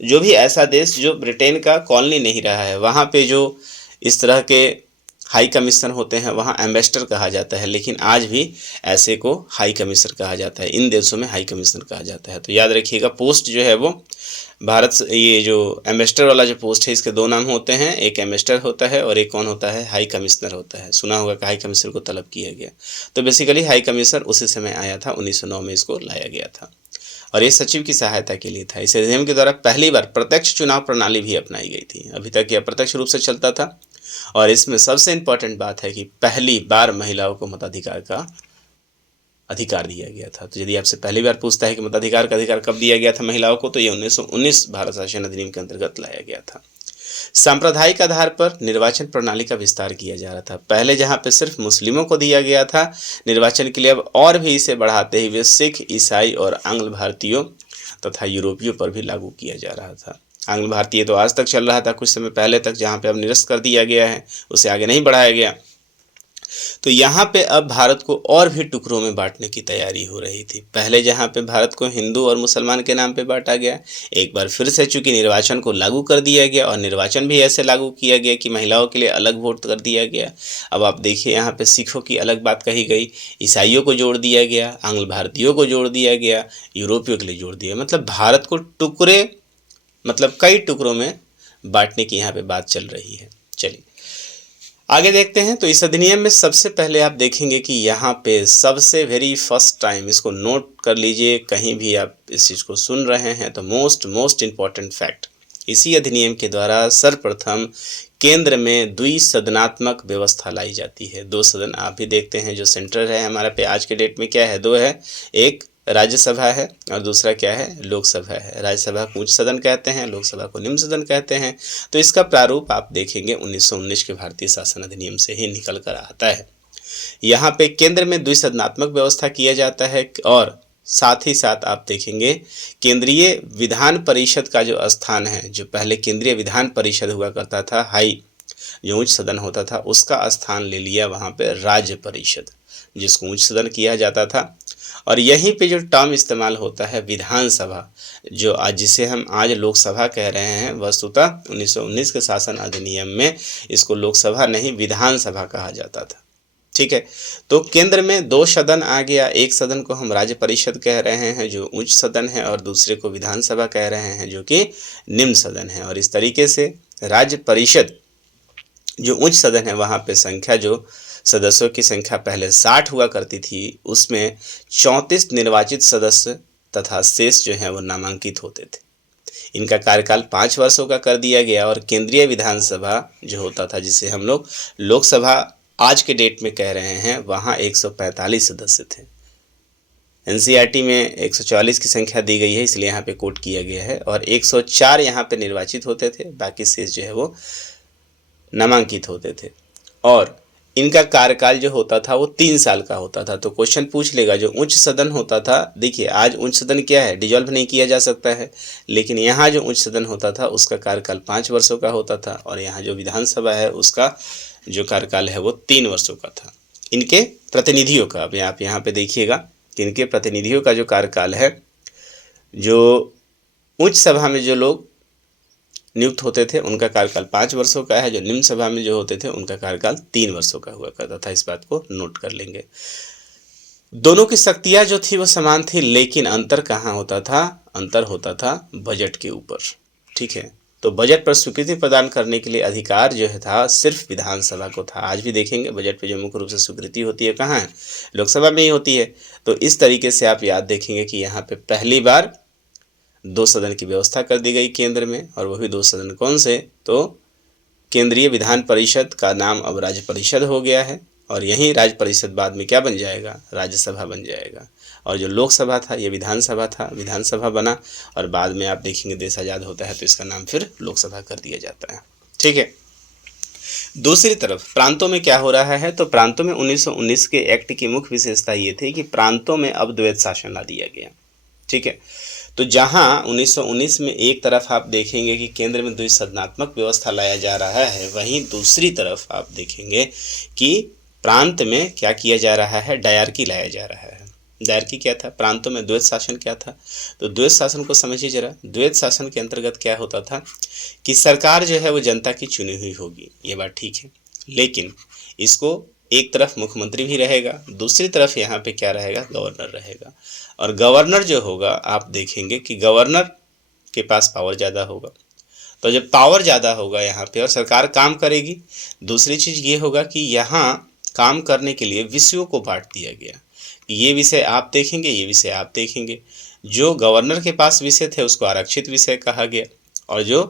जो भी ऐसा देश जो ब्रिटेन का कॉलोनी नहीं रहा है, वहाँ पे जो इस तरह के हाई कमिश्नर होते हैं वहाँ एम्बेसडर कहा जाता है, लेकिन आज भी ऐसे को हाई कमिश्नर कहा जाता है। इन देशों में हाई कमिश्नर कहा जाता है। तो याद रखिएगा पोस्ट जो है वो भारत, ये जो एम्बेसडर वाला जो पोस्ट है इसके 2 नाम होते हैं, एक एम्बेसडर होता है और एक कौन होता है? हाई कमिश्नर होता है। सुना होगा कि हाई कमिश्नर को तलब किया गया। तो बेसिकली हाई कमिश्नर उसी समय आया था, 1909 में इसको लाया गया था और ये सचिव की सहायता के लिए था। इस अधिनियम के द्वारा पहली बार प्रत्यक्ष चुनाव प्रणाली भी अपनाई गई थी। अभी तक यह अप्रत्यक्ष रूप से चलता था और इसमें सबसे इम्पोर्टेंट बात है कि पहली बार महिलाओं को मताधिकार का अधिकार दिया गया था। तो यदि आपसे पहली बार पूछता है कि मताधिकार का अधिकार कब दिया गया था महिलाओं को, तो ये 1919 भारत शासन अधिनियम के अंतर्गत लाया गया था। सांप्रदायिक आधार पर निर्वाचन प्रणाली का विस्तार किया जा रहा था। पहले जहां पे सिर्फ मुस्लिमों को दिया गया था निर्वाचन के लिए, अब और भी इसे बढ़ाते हुए सिख, ईसाई और आंग्ल भारतीयों तथा यूरोपियों पर भी लागू किया जा रहा था। आंग्ल भारतीय तो आज तक चल रहा था, कुछ समय पहले तक, जहाँ पे अब निरस्त कर दिया गया है, उसे आगे नहीं बढ़ाया गया। तो यहाँ पे अब भारत को और भी टुकड़ों में बांटने की तैयारी हो रही थी। पहले जहाँ पे भारत को हिंदू और मुसलमान के नाम पे बांटा गया, एक बार फिर से चूंकि निर्वाचन को लागू कर दिया गया और निर्वाचन भी ऐसे लागू किया गया कि महिलाओं के लिए अलग वोट कर दिया गया। अब आप देखिए यहाँ पे सिखों की अलग बात कही गई, ईसाइयों को जोड़ दिया गया, आंग्ल भारतीयों को जोड़ दिया गया, यूरोपियों के लिए जोड़ दिया। मतलब भारत को टुकड़े, मतलब कई टुकड़ों में बांटने की यहाँ पे बात चल रही है। चलिए आगे देखते हैं। तो इस अधिनियम में सबसे पहले आप देखेंगे कि यहाँ पे सबसे वेरी फर्स्ट टाइम, इसको नोट कर लीजिए कहीं भी आप इस चीज़ को सुन रहे हैं तो मोस्ट इम्पॉर्टेंट फैक्ट, इसी अधिनियम के द्वारा सर्वप्रथम केंद्र में द्विसदनात्मक व्यवस्था लाई जाती है। दो सदन आप भी देखते हैं, जो सेंटर है हमारा पे आज के डेट में क्या है, दो है, एक राज्यसभा है और दूसरा क्या है, लोकसभा है। राज्यसभा को उच्च सदन कहते हैं, लोकसभा को निम्न सदन कहते हैं। तो इसका प्रारूप आप देखेंगे 1919 के भारतीय शासन अधिनियम से ही निकल कर आता है। यहाँ पे केंद्र में द्विसदनात्मक व्यवस्था किया जाता है और साथ ही साथ आप देखेंगे केंद्रीय विधान परिषद का जो स्थान है, जो पहले केंद्रीय विधान परिषद हुआ करता था, हाई जो उच्च सदन होता था, उसका स्थान ले लिया वहाँ पे राज्य परिषद, जिसको उच्च सदन किया जाता था। और यहीं पे जो टर्म इस्तेमाल होता है विधानसभा, जो आज जिसे हम आज लोकसभा कह रहे हैं, वस्तुतः 1919 के शासन अधिनियम में इसको लोकसभा नहीं विधानसभा कहा जाता था। ठीक है, तो केंद्र में दो सदन आ गया, एक सदन को हम राज्य परिषद कह रहे हैं जो उच्च सदन है, और दूसरे को विधानसभा कह रहे हैं जो कि निम्न सदन है। और इस तरीके से राज्य परिषद जो उच्च सदन है, वहाँ पे संख्या, जो सदस्यों की संख्या पहले 60 हुआ करती थी, उसमें 34 निर्वाचित सदस्य तथा शेष जो है वो नामांकित होते थे। इनका कार्यकाल 5 वर्षों का कर दिया गया। और केंद्रीय विधानसभा जो होता था, जिसे हम लोग लोकसभा आज के डेट में कह रहे हैं, वहाँ 145 सदस्य थे। एनसीईआरटी में 144 की संख्या दी गई है, इसलिए यहाँ पे कोट किया गया है। और 104 यहाँ पे निर्वाचित होते थे, बाकी शेष जो है वो नामांकित होते थे। और इनका कार्यकाल जो होता था वो 3 साल का होता था। तो क्वेश्चन पूछ लेगा, जो उच्च सदन होता था, देखिए आज उच्च सदन क्या है, डिजॉल्व नहीं किया जा सकता है, लेकिन यहाँ जो उच्च सदन होता था उसका कार्यकाल 5 वर्षों का होता था, और यहाँ जो विधानसभा है उसका जो कार्यकाल है वो 3 वर्षों का था। इनके प्रतिनिधियों का, अब आप यहाँ पे देखिएगा कि इनके प्रतिनिधियों का जो कार्यकाल है, जो उच्च सभा में जो लोग नियुक्त होते थे उनका कार्यकाल 5 वर्षों का है, जो निम्न सभा में जो होते थे उनका कार्यकाल 3 वर्षों का हुआ करता था। इस बात को नोट कर लेंगे। दोनों की शक्तियां जो थी वो समान थी, लेकिन अंतर कहाँ होता था, अंतर होता था बजट के ऊपर। ठीक है, तो बजट पर स्वीकृति प्रदान करने के लिए अधिकार जो है था सिर्फ विधानसभा को था। आज भी देखेंगे बजट पे जो मुख्य रूप से स्वीकृति होती है कहाँ है, लोकसभा में ही होती है। तो इस तरीके से आप याद देखेंगे कि यहाँ पे पहली बार 2 सदन की व्यवस्था कर दी गई केंद्र में, और वही 2 सदन कौन से, तो केंद्रीय विधान परिषद का नाम अब राज्य परिषद हो गया है, और यही राज्य परिषद बाद में क्या बन जाएगा, राज्यसभा बन जाएगा। और जो लोकसभा था ये विधानसभा था, विधानसभा बना, और बाद में आप देखेंगे देश आज़ाद होता है तो इसका नाम फिर लोकसभा कर दिया जाता है। ठीक है, दूसरी तरफ प्रांतों में क्या हो रहा है, तो प्रांतों में 1919 के एक्ट की मुख्य विशेषता ये थी कि प्रांतों में अब द्वैत शासन ला दिया गया। ठीक है, तो जहां 1919 में एक तरफ आप देखेंगे कि केंद्र में द्विसदनात्मक व्यवस्था लाया जा रहा है, वहीं दूसरी तरफ आप देखेंगे कि प्रांत में क्या किया जा रहा है, डायरकी लाया जा रहा है। डायरकी क्या था, प्रांतों में द्वैत शासन क्या था, तो द्वैत शासन को समझिए जरा। द्वैत शासन के अंतर्गत क्या होता था कि सरकार जो है वो जनता की चुनी हुई होगी, ये बात ठीक है, लेकिन इसको एक तरफ मुख्यमंत्री भी रहेगा, दूसरी तरफ यहाँ पे क्या रहेगा, गवर्नर रहेगा। और गवर्नर जो होगा आप देखेंगे कि गवर्नर के पास पावर ज़्यादा होगा। तो जब पावर ज़्यादा होगा यहाँ पे और सरकार काम करेगी, दूसरी चीज़ ये होगा कि यहाँ काम करने के लिए विषयों को बांट दिया गया, ये विषय आप देखेंगे, ये विषय आप देखेंगे। जो गवर्नर के पास विषय थे उसको आरक्षित विषय कहा गया, और जो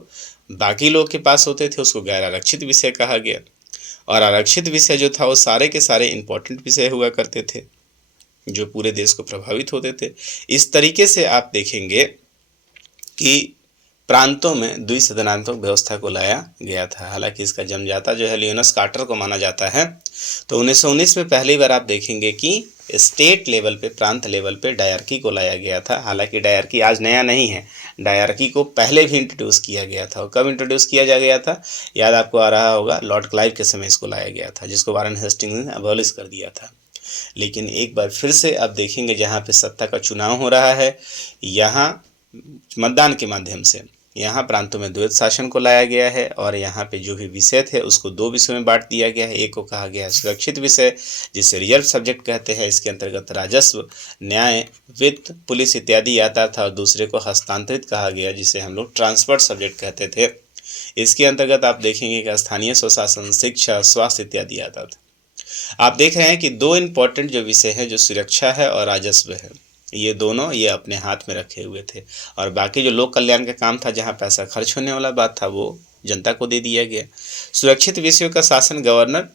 बाकी लोग के पास होते थे उसको गैर आरक्षित विषय कहा गया। और आरक्षित विषय जो था वो सारे के सारे इम्पोर्टेंट विषय हुआ करते थे, जो पूरे देश को प्रभावित होते थे। इस तरीके से आप देखेंगे कि प्रांतों में द्विसदनात्मक व्यवस्था को लाया गया था। हालांकि इसका जन्मदाता जो है लियोनस कार्टर को माना जाता है। तो 1919 में पहली बार आप देखेंगे कि स्टेट लेवल पे, प्रांत लेवल पे डायरकी को लाया गया था। हालांकि डायरकी आज नया नहीं है, डायरकी को पहले भी इंट्रोड्यूस किया गया था। और कब इंट्रोड्यूस किया जा गया था, याद आपको आ रहा होगा, लॉर्ड क्लाइव के समय इसको लाया गया था, जिसको वारेन हेस्टिंग्स ने अबॉलिश कर दिया था। लेकिन एक बार फिर से आप देखेंगे जहाँ पे सत्ता का चुनाव हो रहा है, यहाँ मतदान के माध्यम से यहाँ प्रांतों में द्वैत शासन को लाया गया है। और यहाँ पे जो भी विषय थे उसको दो विषयों में बांट दिया गया है। एक को कहा गया है सुरक्षित विषय, जिसे रिजर्व सब्जेक्ट कहते हैं, इसके अंतर्गत राजस्व, न्याय, वित्त, पुलिस इत्यादि आता था। और दूसरे को हस्तांतरित कहा गया, जिसे हम लोग ट्रांसफर्ड सब्जेक्ट कहते थे। इसके अंतर्गत आप देखेंगे कि स्थानीय स्वशासन, शिक्षा, स्वास्थ्य इत्यादि आता था। आप देख रहे हैं कि दो इम्पोर्टेंट जो विषय है, जो सुरक्षा है और राजस्व है, ये दोनों ये अपने हाथ में रखे हुए थे। और बाकी जो लोक कल्याण का काम था, जहाँ पैसा खर्च होने वाला बात था, वो जनता को दे दिया गया। सुरक्षित विषयों का शासन गवर्नर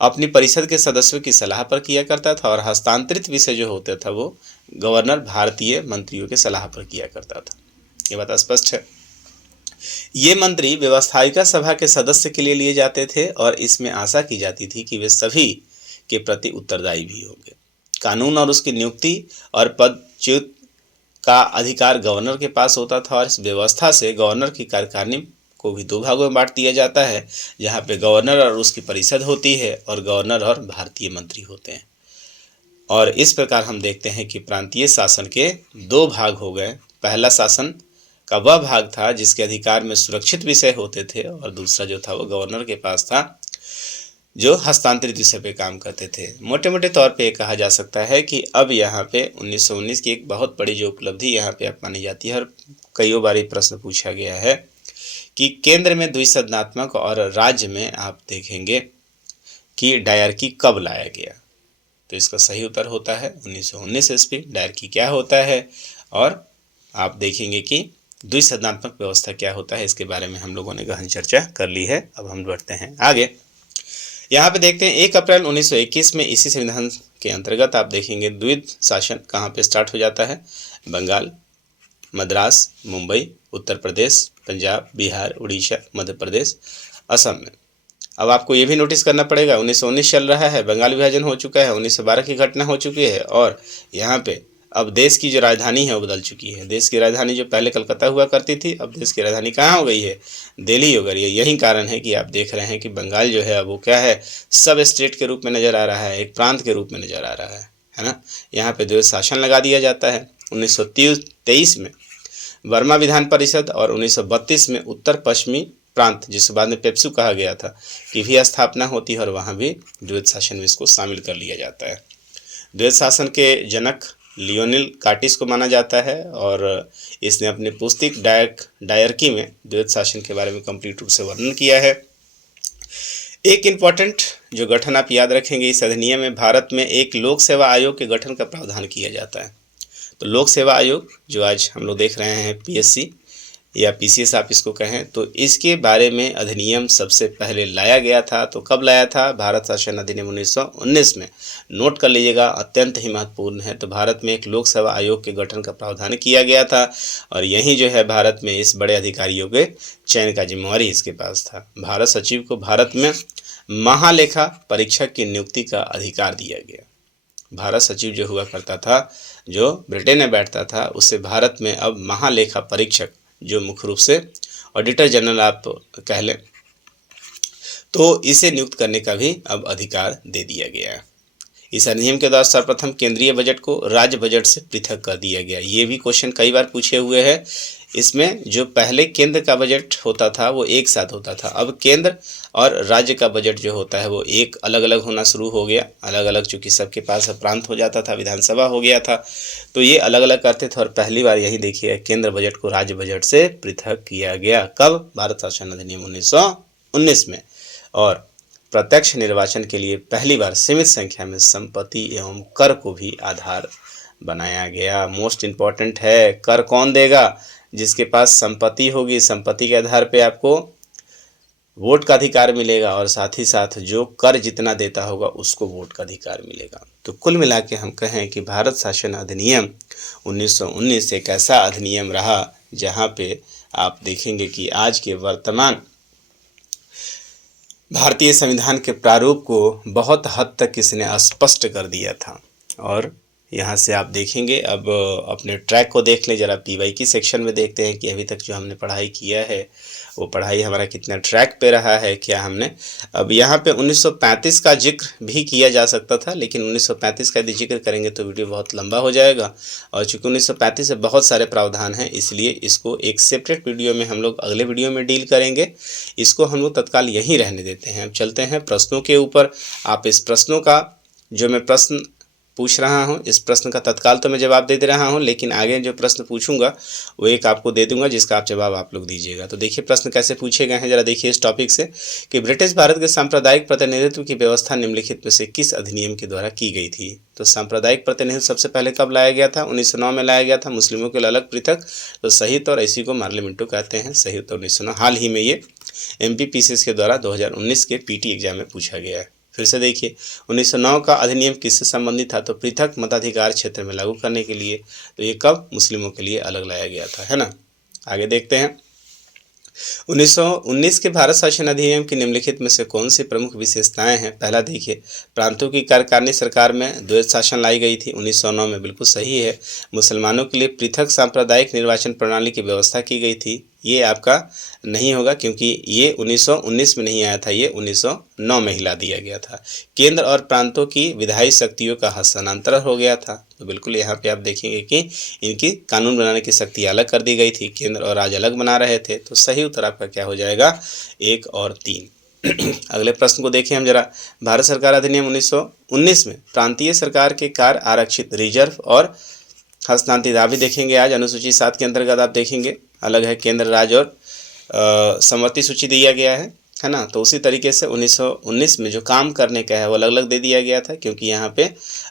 अपनी परिषद के सदस्यों की सलाह पर किया करता था। और हस्तांतरित विषय जो होता था वो गवर्नर भारतीय मंत्रियों के सलाह पर किया करता था। ये बात स्पष्ट है। ये मंत्री व्यवस्थायिका सभा के सदस्य के लिए लिए जाते थे और इसमें आशा की जाती थी कि वे सभी के प्रति उत्तरदायी भी होंगे। कानून और उसकी नियुक्ति और पदच्युत का अधिकार गवर्नर के पास होता था। और इस व्यवस्था से गवर्नर की कार्यकारिणी को भी दो भागों में बांट दिया जाता है, जहाँ पे गवर्नर और उसकी परिषद होती है और गवर्नर और भारतीय मंत्री होते हैं। और इस प्रकार हम देखते हैं कि प्रांतीय शासन के दो भाग हो गए। पहला शासन का वह भाग था जिसके अधिकार में सुरक्षित विषय होते थे, और दूसरा जो था वो गवर्नर के पास था, जो हस्तांतरित विषय पे काम करते थे। मोटे मोटे तौर पे कहा जा सकता है कि अब यहाँ पे 1919 की एक बहुत बड़ी जो उपलब्धि यहाँ पे मानी जाती है, और कई बार ये प्रश्न पूछा गया है कि केंद्र में द्विसदनात्मक और राज्य में आप देखेंगे कि डायरकी कब लाया गया। तो इसका सही उत्तर होता है 1919 ईस्वी। डायरकी क्या होता है और आप देखेंगे कि द्विसदनात्मक व्यवस्था क्या होता है, इसके बारे में हम लोगों ने गहन चर्चा कर ली है। अब हम बढ़ते हैं आगे। यहाँ पे देखते हैं 1 अप्रैल 1921 में इसी संविधान के अंतर्गत आप देखेंगे द्विध शासन कहाँ पे स्टार्ट हो जाता है। बंगाल, मद्रास, मुंबई, उत्तर प्रदेश, पंजाब, बिहार, उड़ीसा, मध्य प्रदेश, असम में। अब आपको ये भी नोटिस करना पड़ेगा, 1919 चल रहा है, बंगाल विभाजन हो चुका है, 1912 की घटना हो चुकी है, और यहाँ पे अब देश की जो राजधानी है वो बदल चुकी है। देश की राजधानी जो पहले कलकत्ता हुआ करती थी, अब देश की राजधानी कहाँ हो गई है, दिल्ली हो गई है। यही कारण है कि आप देख रहे हैं कि बंगाल जो है अब वो क्या है, सब स्टेट के रूप में नज़र आ रहा है, एक प्रांत के रूप में नज़र आ रहा है ना। यहाँ पे द्वैत शासन लगा दिया जाता है। 1923 में वर्मा विधान परिषद और 1932 में उत्तर पश्चिमी प्रांत, जिसे बाद में पेप्सू कहा गया था, की भी स्थापना होती है, और वहाँ भी द्वैत शासन में इसको शामिल कर लिया जाता है। द्वैत शासन के जनक लियोनिल कार्टिस को माना जाता है, और इसने अपनी पुस्तक डायरकी में द्वैत शासन के बारे में कंप्लीट रूप से वर्णन किया है। एक इम्पॉर्टेंट जो गठन आप याद रखेंगे, इस अधिनियम में भारत में एक लोक सेवा आयोग के गठन का प्रावधान किया जाता है। तो लोक सेवा आयोग जो आज हम लोग देख रहे हैं, पीएससी या पीसीएस आप इसको कहें, तो इसके बारे में अधिनियम सबसे पहले लाया गया था। तो कब लाया था, भारत शासन अधिनियम 1919 में। नोट कर लीजिएगा, अत्यंत ही महत्वपूर्ण है। तो भारत में एक लोक सेवा आयोग के गठन का प्रावधान किया गया था, और यही जो है भारत में इस बड़े अधिकारियों के चयन का जिम्मेवारी इसके पास था। भारत सचिव को भारत में महालेखा परीक्षक की नियुक्ति का अधिकार दिया गया। भारत सचिव जो हुआ करता था, जो ब्रिटेन में बैठता था, उससे भारत में अब महालेखा परीक्षक, जो मुख्य रूप से ऑडिटर जनरल आप कह लें, तो इसे नियुक्त करने का भी अब अधिकार दे दिया गया है। इस अधिनियम के द्वारा सर्वप्रथम केंद्रीय बजट को राज्य बजट से पृथक कर दिया गया। ये भी क्वेश्चन कई बार पूछे हुए हैं। इसमें जो पहले केंद्र का बजट होता था वो एक साथ होता था, अब केंद्र और राज्य का बजट जो होता है वो एक अलग अलग होना शुरू हो गया। अलग अलग, चूँकि सबके पास प्रांत हो जाता था, विधानसभा हो गया था, तो ये अलग अलग करते थे। और पहली बार यही देखिए, केंद्र बजट को राज्य बजट से पृथक किया गया। कब, भारत शासन अधिनियम 1919 में। और प्रत्यक्ष निर्वाचन के लिए पहली बार सीमित संख्या में संपत्ति एवं कर को भी आधार बनाया गया। मोस्ट इम्पॉर्टेंट है, कर कौन देगा, जिसके पास संपत्ति होगी, संपत्ति के आधार पे आपको वोट का अधिकार मिलेगा, और साथ ही साथ जो कर जितना देता होगा उसको वोट का अधिकार मिलेगा। तो कुल मिला के हम कहें कि भारत शासन अधिनियम 1919 एक ऐसा अधिनियम रहा जहाँ पे आप देखेंगे कि आज के वर्तमान भारतीय संविधान के प्रारूप को बहुत हद तक इसने स्पष्ट कर दिया था। और यहाँ से आप देखेंगे, अब अपने ट्रैक को देख लें जरा, पीवाईक्यू सेक्शन में देखते हैं कि अभी तक जो हमने पढ़ाई किया है वो पढ़ाई हमारा कितना ट्रैक पे रहा है, क्या हमने। अब यहाँ पे 1935 का जिक्र भी किया जा सकता था, लेकिन 1935 का यदि जिक्र करेंगे तो वीडियो बहुत लंबा हो जाएगा, और चूँकि 1935 से बहुत सारे प्रावधान हैं इसलिए इसको एक सेपरेट वीडियो में हम लोग अगले वीडियो में डील करेंगे। इसको हम लोग तत्काल यहीं रहने देते हैं। अब चलते हैं प्रश्नों के ऊपर। आप इस प्रश्नों का, जो मैं प्रश्न पूछ रहा हूं, इस प्रश्न का तत्काल तो मैं जवाब दे रहा हूं, लेकिन आगे जो प्रश्न पूछूंगा वो एक आपको दे दूंगा जिसका आप जवाब आप लोग दीजिएगा। तो देखिए प्रश्न कैसे पूछे गए हैं, जरा देखिए इस टॉपिक से कि ब्रिटिश भारत के सांप्रदायिक प्रतिनिधित्व की व्यवस्था निम्नलिखित में से किस अधिनियम के द्वारा की गई थी। तो सांप्रदायिक प्रतिनिधित्व सबसे पहले कब लाया गया था? 1909 में लाया गया था, मुस्लिमों के लिए अलग पृथक। तो सही उत्तर, इसी को मार्लियामेंटो कहते हैं। सही उत्तर 1909। हाल ही में ये MPPCS के द्वारा 2019 के PT एग्जाम में पूछा गया है। फिर से देखिए 1909 का अधिनियम किससे संबंधित था? तो पृथक मताधिकार क्षेत्र में लागू करने के लिए। तो ये कब? मुस्लिमों के लिए अलग लाया गया था, है ना। आगे देखते हैं 1919 के भारत शासन अधिनियम की निम्नलिखित में से कौन सी प्रमुख विशेषताएं हैं? पहला देखिए, प्रांतों की कार्यकारिणी सरकार में द्वैध शासन लाई गई थी 1909 में, बिल्कुल सही है। मुसलमानों के लिए पृथक सांप्रदायिक निर्वाचन प्रणाली की व्यवस्था की गई थी, ये आपका नहीं होगा क्योंकि ये 1919 में नहीं आया था, ये 1909 में हिला दिया गया था। केंद्र और प्रांतों की विधायी शक्तियों का हस्तांतरण हो गया था, तो बिल्कुल यहाँ पे आप देखेंगे कि इनकी कानून बनाने की शक्ति अलग कर दी गई थी, केंद्र और राज्य अलग बना रहे थे। तो सही उत्तर आपका क्या हो जाएगा? 1 और 3। अगले प्रश्न को देखें हम जरा। भारत सरकार अधिनियम 1919 में प्रांतीय सरकार के कार्य आरक्षित, रिजर्व और हस्तांतरित भी देखेंगे आज। अनुसूची 7 के अंतर्गत आप देखेंगे अलग है, केंद्र, राज्य और समवर्ती सूची दिया गया है ना। तो उसी तरीके से 1919 में जो काम करने का है वो अलग अलग दे दिया गया था, क्योंकि यहाँ पे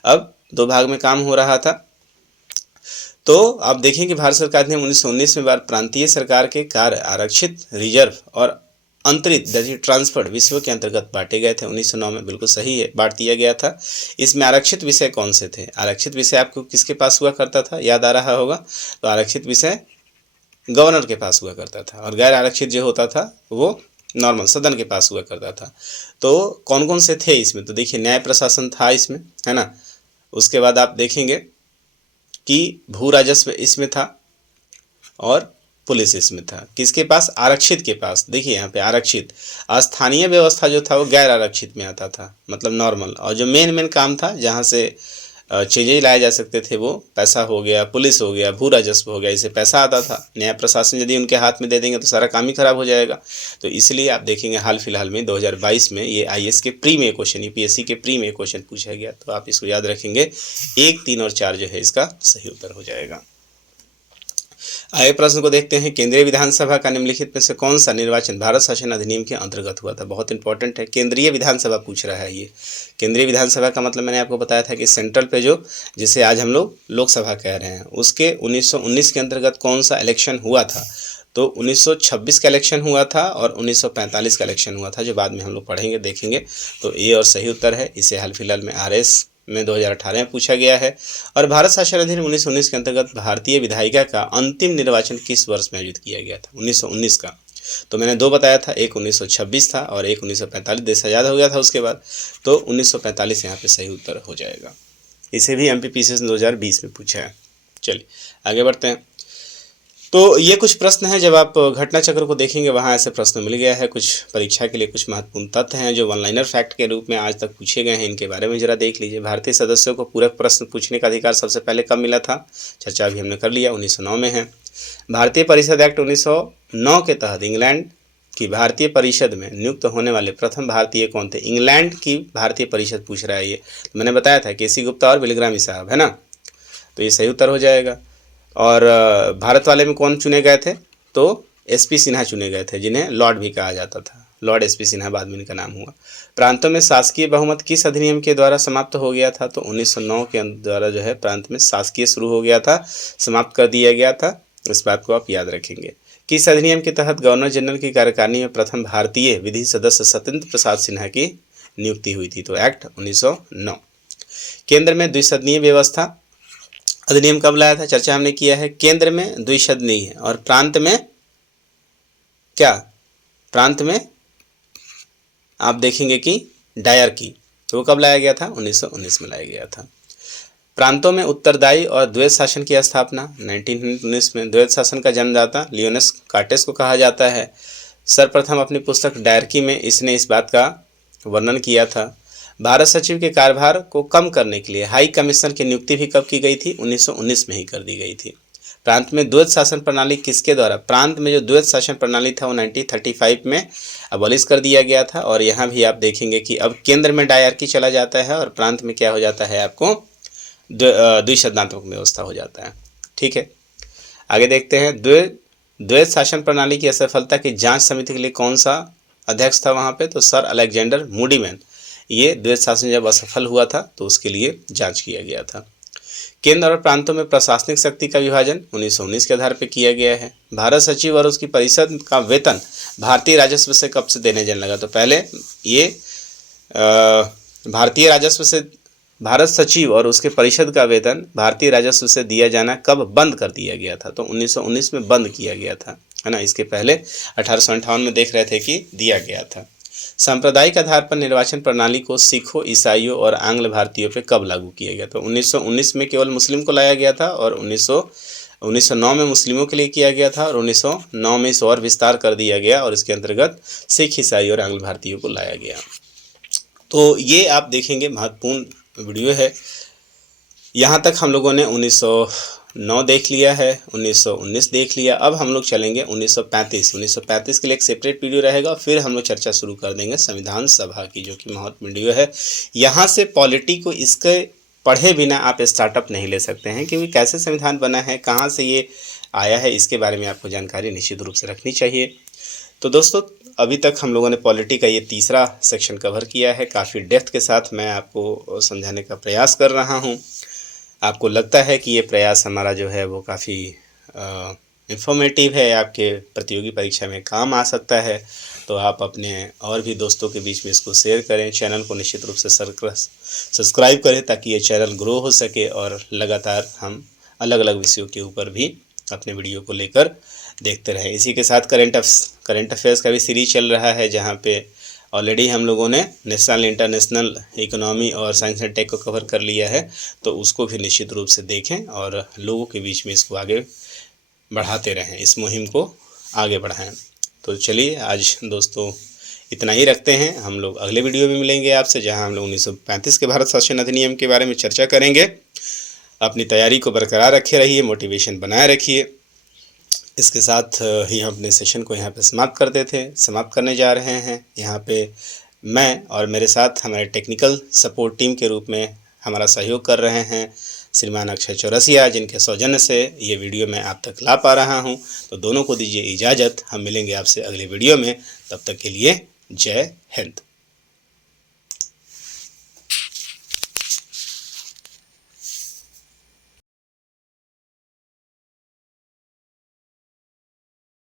अब 2 भाग में काम हो रहा था। तो आप देखेंगे भारत सरकार ने 1919 में प्रांतीय सरकार के कार्य आरक्षित, रिजर्व और अंतरित ट्रांसफर्ड विषयों के अंतर्गत बांटे गए थे। 1909 में बिल्कुल सही है, बांट दिया गया था। इसमें आरक्षित विषय कौन से थे? आरक्षित विषय आपको किसके पास हुआ करता था, याद आ रहा होगा? तो आरक्षित विषय गवर्नर के पास हुआ करता था, और गैर आरक्षित जो होता था वो नॉर्मल सदन के पास हुआ करता था। तो कौन कौन से थे इसमें? तो देखिए न्याय प्रशासन था इसमें, है ना। उसके बाद आप देखेंगे कि भू राजस्व इसमें था और पुलिस इसमें था। किसके पास? आरक्षित के पास। देखिए यहाँ पे आरक्षित। स्थानीय व्यवस्था जो था वो गैर आरक्षित में आता था, मतलब नॉर्मल। और जो मेन काम था जहाँ से चीज़ें लाए जा सकते थे वो पैसा हो गया, पुलिस हो गया, भू राजस्व हो गया, इससे पैसा आता था। न्याय प्रशासन यदि उनके हाथ में दे देंगे तो सारा काम ही खराब हो जाएगा। तो इसलिए आप देखेंगे हाल फिलहाल में 2022 में ये IAS के प्री में क्वेश्चन, UPSC के प्री में क्वेश्चन पूछा गया। तो आप इसको याद रखेंगे, 1, 3 और 4 जो है इसका सही उत्तर हो जाएगा। आगे प्रश्न को देखते हैं। केंद्रीय विधानसभा का निम्नलिखित में से कौन सा निर्वाचन भारत शासन अधिनियम के अंतर्गत हुआ था? बहुत इंपॉर्टेंट है, केंद्रीय विधानसभा पूछ रहा है ये। केंद्रीय विधानसभा का मतलब मैंने आपको बताया था कि सेंट्रल पे जो, जिसे आज हम लोग लोकसभा कह रहे हैं, उसके 1919 के अंतर्गत कौन सा इलेक्शन हुआ था? तो 1926 का इलेक्शन हुआ था और 1945 का इलेक्शन हुआ था, जो बाद में हम लोग पढ़ेंगे, देखेंगे। तो ये और सही उत्तर है। इसे हाल फिलहाल में RS में 2018 में पूछा गया है। और भारत शासन अधिनियम 1919 के अंतर्गत भारतीय विधायिका का अंतिम निर्वाचन किस वर्ष में आयोजित किया गया था? 1919 का। तो मैंने 2 बताया था, एक 1926 था और एक 1945, देश आज़ाद हो गया था उसके बाद। तो 1945 यहाँ पे सही उत्तर हो जाएगा। इसे भी MPPCS 2020 में पूछा है। चलिए आगे बढ़ते हैं। तो ये कुछ प्रश्न हैं, जब आप घटना चक्र को देखेंगे वहाँ ऐसे प्रश्न मिल गया है। कुछ परीक्षा के लिए कुछ महत्वपूर्ण तथ्य हैं जो वन लाइनर फैक्ट के रूप में आज तक पूछे गए हैं, इनके बारे में जरा देख लीजिए। भारतीय सदस्यों को पूरक प्रश्न पूछने का अधिकार सबसे पहले कब मिला था? चर्चा भी हमने कर लिया, 1909 में है। भारतीय परिषद एक्ट 1909 के तहत इंग्लैंड की भारतीय परिषद में नियुक्त होने वाले प्रथम भारतीय कौन थे? इंग्लैंड की भारतीय परिषद पूछ रहा है ये। तो मैंने बताया था KC गुप्ता और बिलग्रामी साहब, है ना। तो ये सही उत्तर हो जाएगा। और भारत वाले में कौन चुने गए थे? तो SP सिन्हा चुने गए थे, जिन्हें लॉर्ड भी कहा जाता था। लॉर्ड SP सिन्हा बाद में इनका नाम हुआ। प्रांतों में शासकीय बहुमत किस अधिनियम के द्वारा समाप्त हो गया था? तो 1909 के द्वारा जो है प्रांत में शासकीय शुरू हो गया था, समाप्त कर दिया गया था। इस बात को आप याद रखेंगे। किस अधिनियम के तहत गवर्नर जनरल की कार्यकारिणी में प्रथम भारतीय विधि सदस्य सत्येंद्र प्रसाद सिन्हा की नियुक्ति हुई थी? तो एक्ट 1909। केंद्र में द्विसदनीय व्यवस्था अधिनियम कब लाया था? चर्चा हमने किया है। केंद्र में द्विसदनीय और प्रांत में क्या प्रांत में आप देखेंगे कि डायरकी, तो वो कब लाया गया था? 1919 में लाया गया था। प्रांतों में उत्तरदायी और द्वैत शासन की स्थापना, 1919 में द्वैत शासन का जन्मदाता लियोनस कार्टेस को कहा जाता है। सर्वप्रथम अपनी पुस्तक डायरकी में इसने इस बात का वर्णन किया था। भारत सचिव के कार्यभार को कम करने के लिए हाई कमीशन की नियुक्ति भी कब की गई थी? 1919 में ही कर दी गई थी। प्रांत में द्वैत शासन प्रणाली किसके द्वारा? प्रांत में जो द्वैत शासन प्रणाली था वो 1935 में अबॉलिश कर दिया गया था। और यहाँ भी आप देखेंगे कि अब केंद्र में डायरकी चला जाता है और प्रांत में क्या हो जाता है? आपको द्विशब्दात्मक व्यवस्था हो जाता है। ठीक है, आगे देखते हैं। द्वैत शासन प्रणाली की असफलता की जांच समिति के लिए कौन सा अध्यक्ष था वहाँ पे? तो सर अलेक्जेंडर मूडीमैन। ये द्वैत शासन जब असफल हुआ था तो उसके लिए जांच किया गया था। केंद्र और प्रांतों में प्रशासनिक शक्ति का विभाजन 1919 के आधार पर किया गया है। भारत सचिव और उसकी परिषद का वेतन भारतीय राजस्व से कब से देने जाने लगा? तो पहले ये भारतीय राजस्व से, भारत सचिव और उसके परिषद का वेतन भारतीय राजस्व से दिया जाना कब बंद कर दिया गया था? तो 1919 में बंद किया गया था, है ना। इसके पहले 1858 में देख रहे थे कि दिया गया था। सांप्रदायिक आधार पर निर्वाचन प्रणाली को सिखों, ईसाइयों और आंग्ल भारतीयों पे कब लागू किया गया? तो 1919 में केवल मुस्लिम को लाया गया था और 1909 में मुस्लिमों के लिए किया गया था और 1909 में इस और विस्तार कर दिया गया और इसके अंतर्गत सिख, ईसाई और आंग्ल भारतीयों को लाया गया। तो ये आप देखेंगे महत्वपूर्ण वीडियो है। यहाँ तक हम लोगों ने 1909 देख लिया है, 1919 देख लिया। अब हम लोग चलेंगे 1935 के लिए एक सेपरेट वीडियो रहेगा। फिर हम लोग चर्चा शुरू कर देंगे संविधान सभा की, जो कि महत्वपूर्ण वीडियो है। यहाँ से पॉलिटी को इसके पढ़े बिना आप स्टार्टअप नहीं ले सकते हैं, क्योंकि कैसे संविधान बना है, कहाँ से ये आया है, इसके बारे में आपको जानकारी निश्चित रूप से रखनी चाहिए। तो दोस्तों, अभी तक हम लोगों ने पॉलिटी का ये तीसरा सेक्शन कवर किया है। काफ़ी डेप्थ के साथ मैं आपको समझाने का प्रयास कर रहा हूँ। आपको लगता है कि ये प्रयास हमारा जो है वो काफ़ी इंफॉर्मेटिव है, आपके प्रतियोगी परीक्षा में काम आ सकता है, तो आप अपने और भी दोस्तों के बीच में इसको शेयर करें। चैनल को निश्चित रूप से सब्सक्राइब करें ताकि ये चैनल ग्रो हो सके और लगातार हम अलग अलग विषयों के ऊपर भी अपने वीडियो को लेकर देखते रहें। इसी के साथ करंट अफेयर्स का भी सीरीज चल रहा है, जहाँ पे ऑलरेडी हम लोगों ने नेशनल, इंटरनेशनल, इकोनॉमी और साइंस एंड टेक को कवर कर लिया है, तो उसको भी निश्चित रूप से देखें और लोगों के बीच में इसको आगे बढ़ाते रहें, इस मुहिम को आगे बढ़ाएं। तो चलिए आज दोस्तों इतना ही रखते हैं। हम लोग अगले वीडियो में मिलेंगे आपसे, जहां हम लोग 1935 के भारत शासन अधिनियम के बारे में चर्चा करेंगे। अपनी तैयारी को बरकरार रखे रहिए, मोटिवेशन बनाए रखिए। इसके साथ ही हम अपने सेशन को यहाँ पे समाप्त करने जा रहे हैं। यहाँ पे मैं और मेरे साथ हमारे टेक्निकल सपोर्ट टीम के रूप में हमारा सहयोग कर रहे हैं श्रीमान अक्षय चौरसिया, जिनके सौजन्य से ये वीडियो मैं आप तक ला पा रहा हूँ। तो दोनों को दीजिए इजाज़त, हम मिलेंगे आपसे अगले वीडियो में। तब तक के लिए जय हिंद।